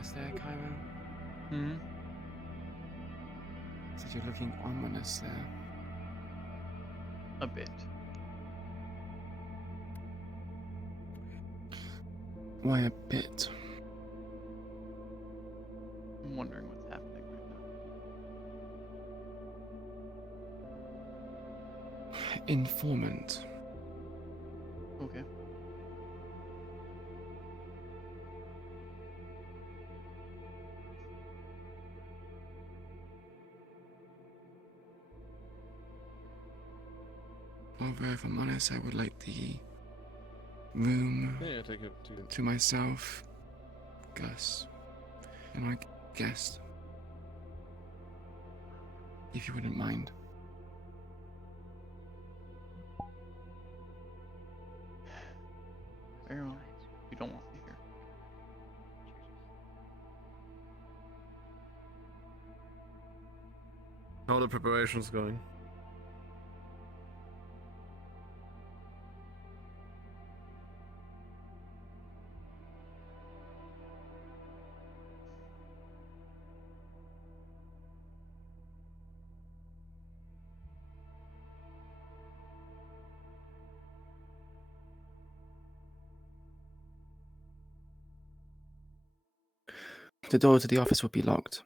ominous there, Cairo? Hmm? Said you're looking ominous there. A bit. Why a bit? I'm wondering what's happening right Informant. now. Okay. Although, if I'm honest, I would like the room Yeah, take it to myself, Gus, and my guest. If you wouldn't mind. Very well. You don't want me here. How are the preparations going? The door to the office will be locked.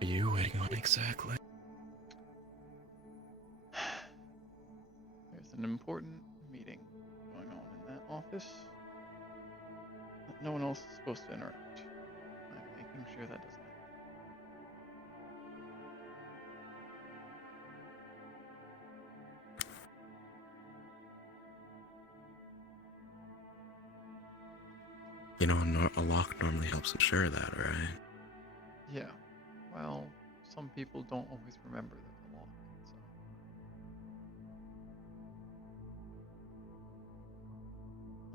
What are you waiting on exactly? There's an important meeting going on in that office that no one else is supposed to interrupt. I'm making sure that doesn't happen. You know, a lock normally helps ensure that, right? Yeah. Well, some people don't always remember that the law. So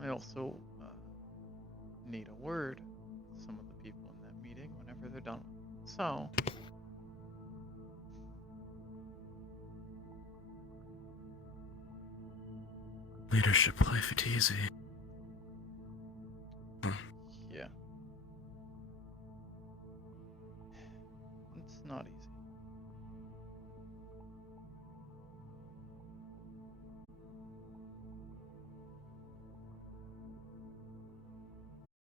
I also need a word with some of the people in that meeting whenever they're done. So Leadership life it easy. yeah, it's not easy.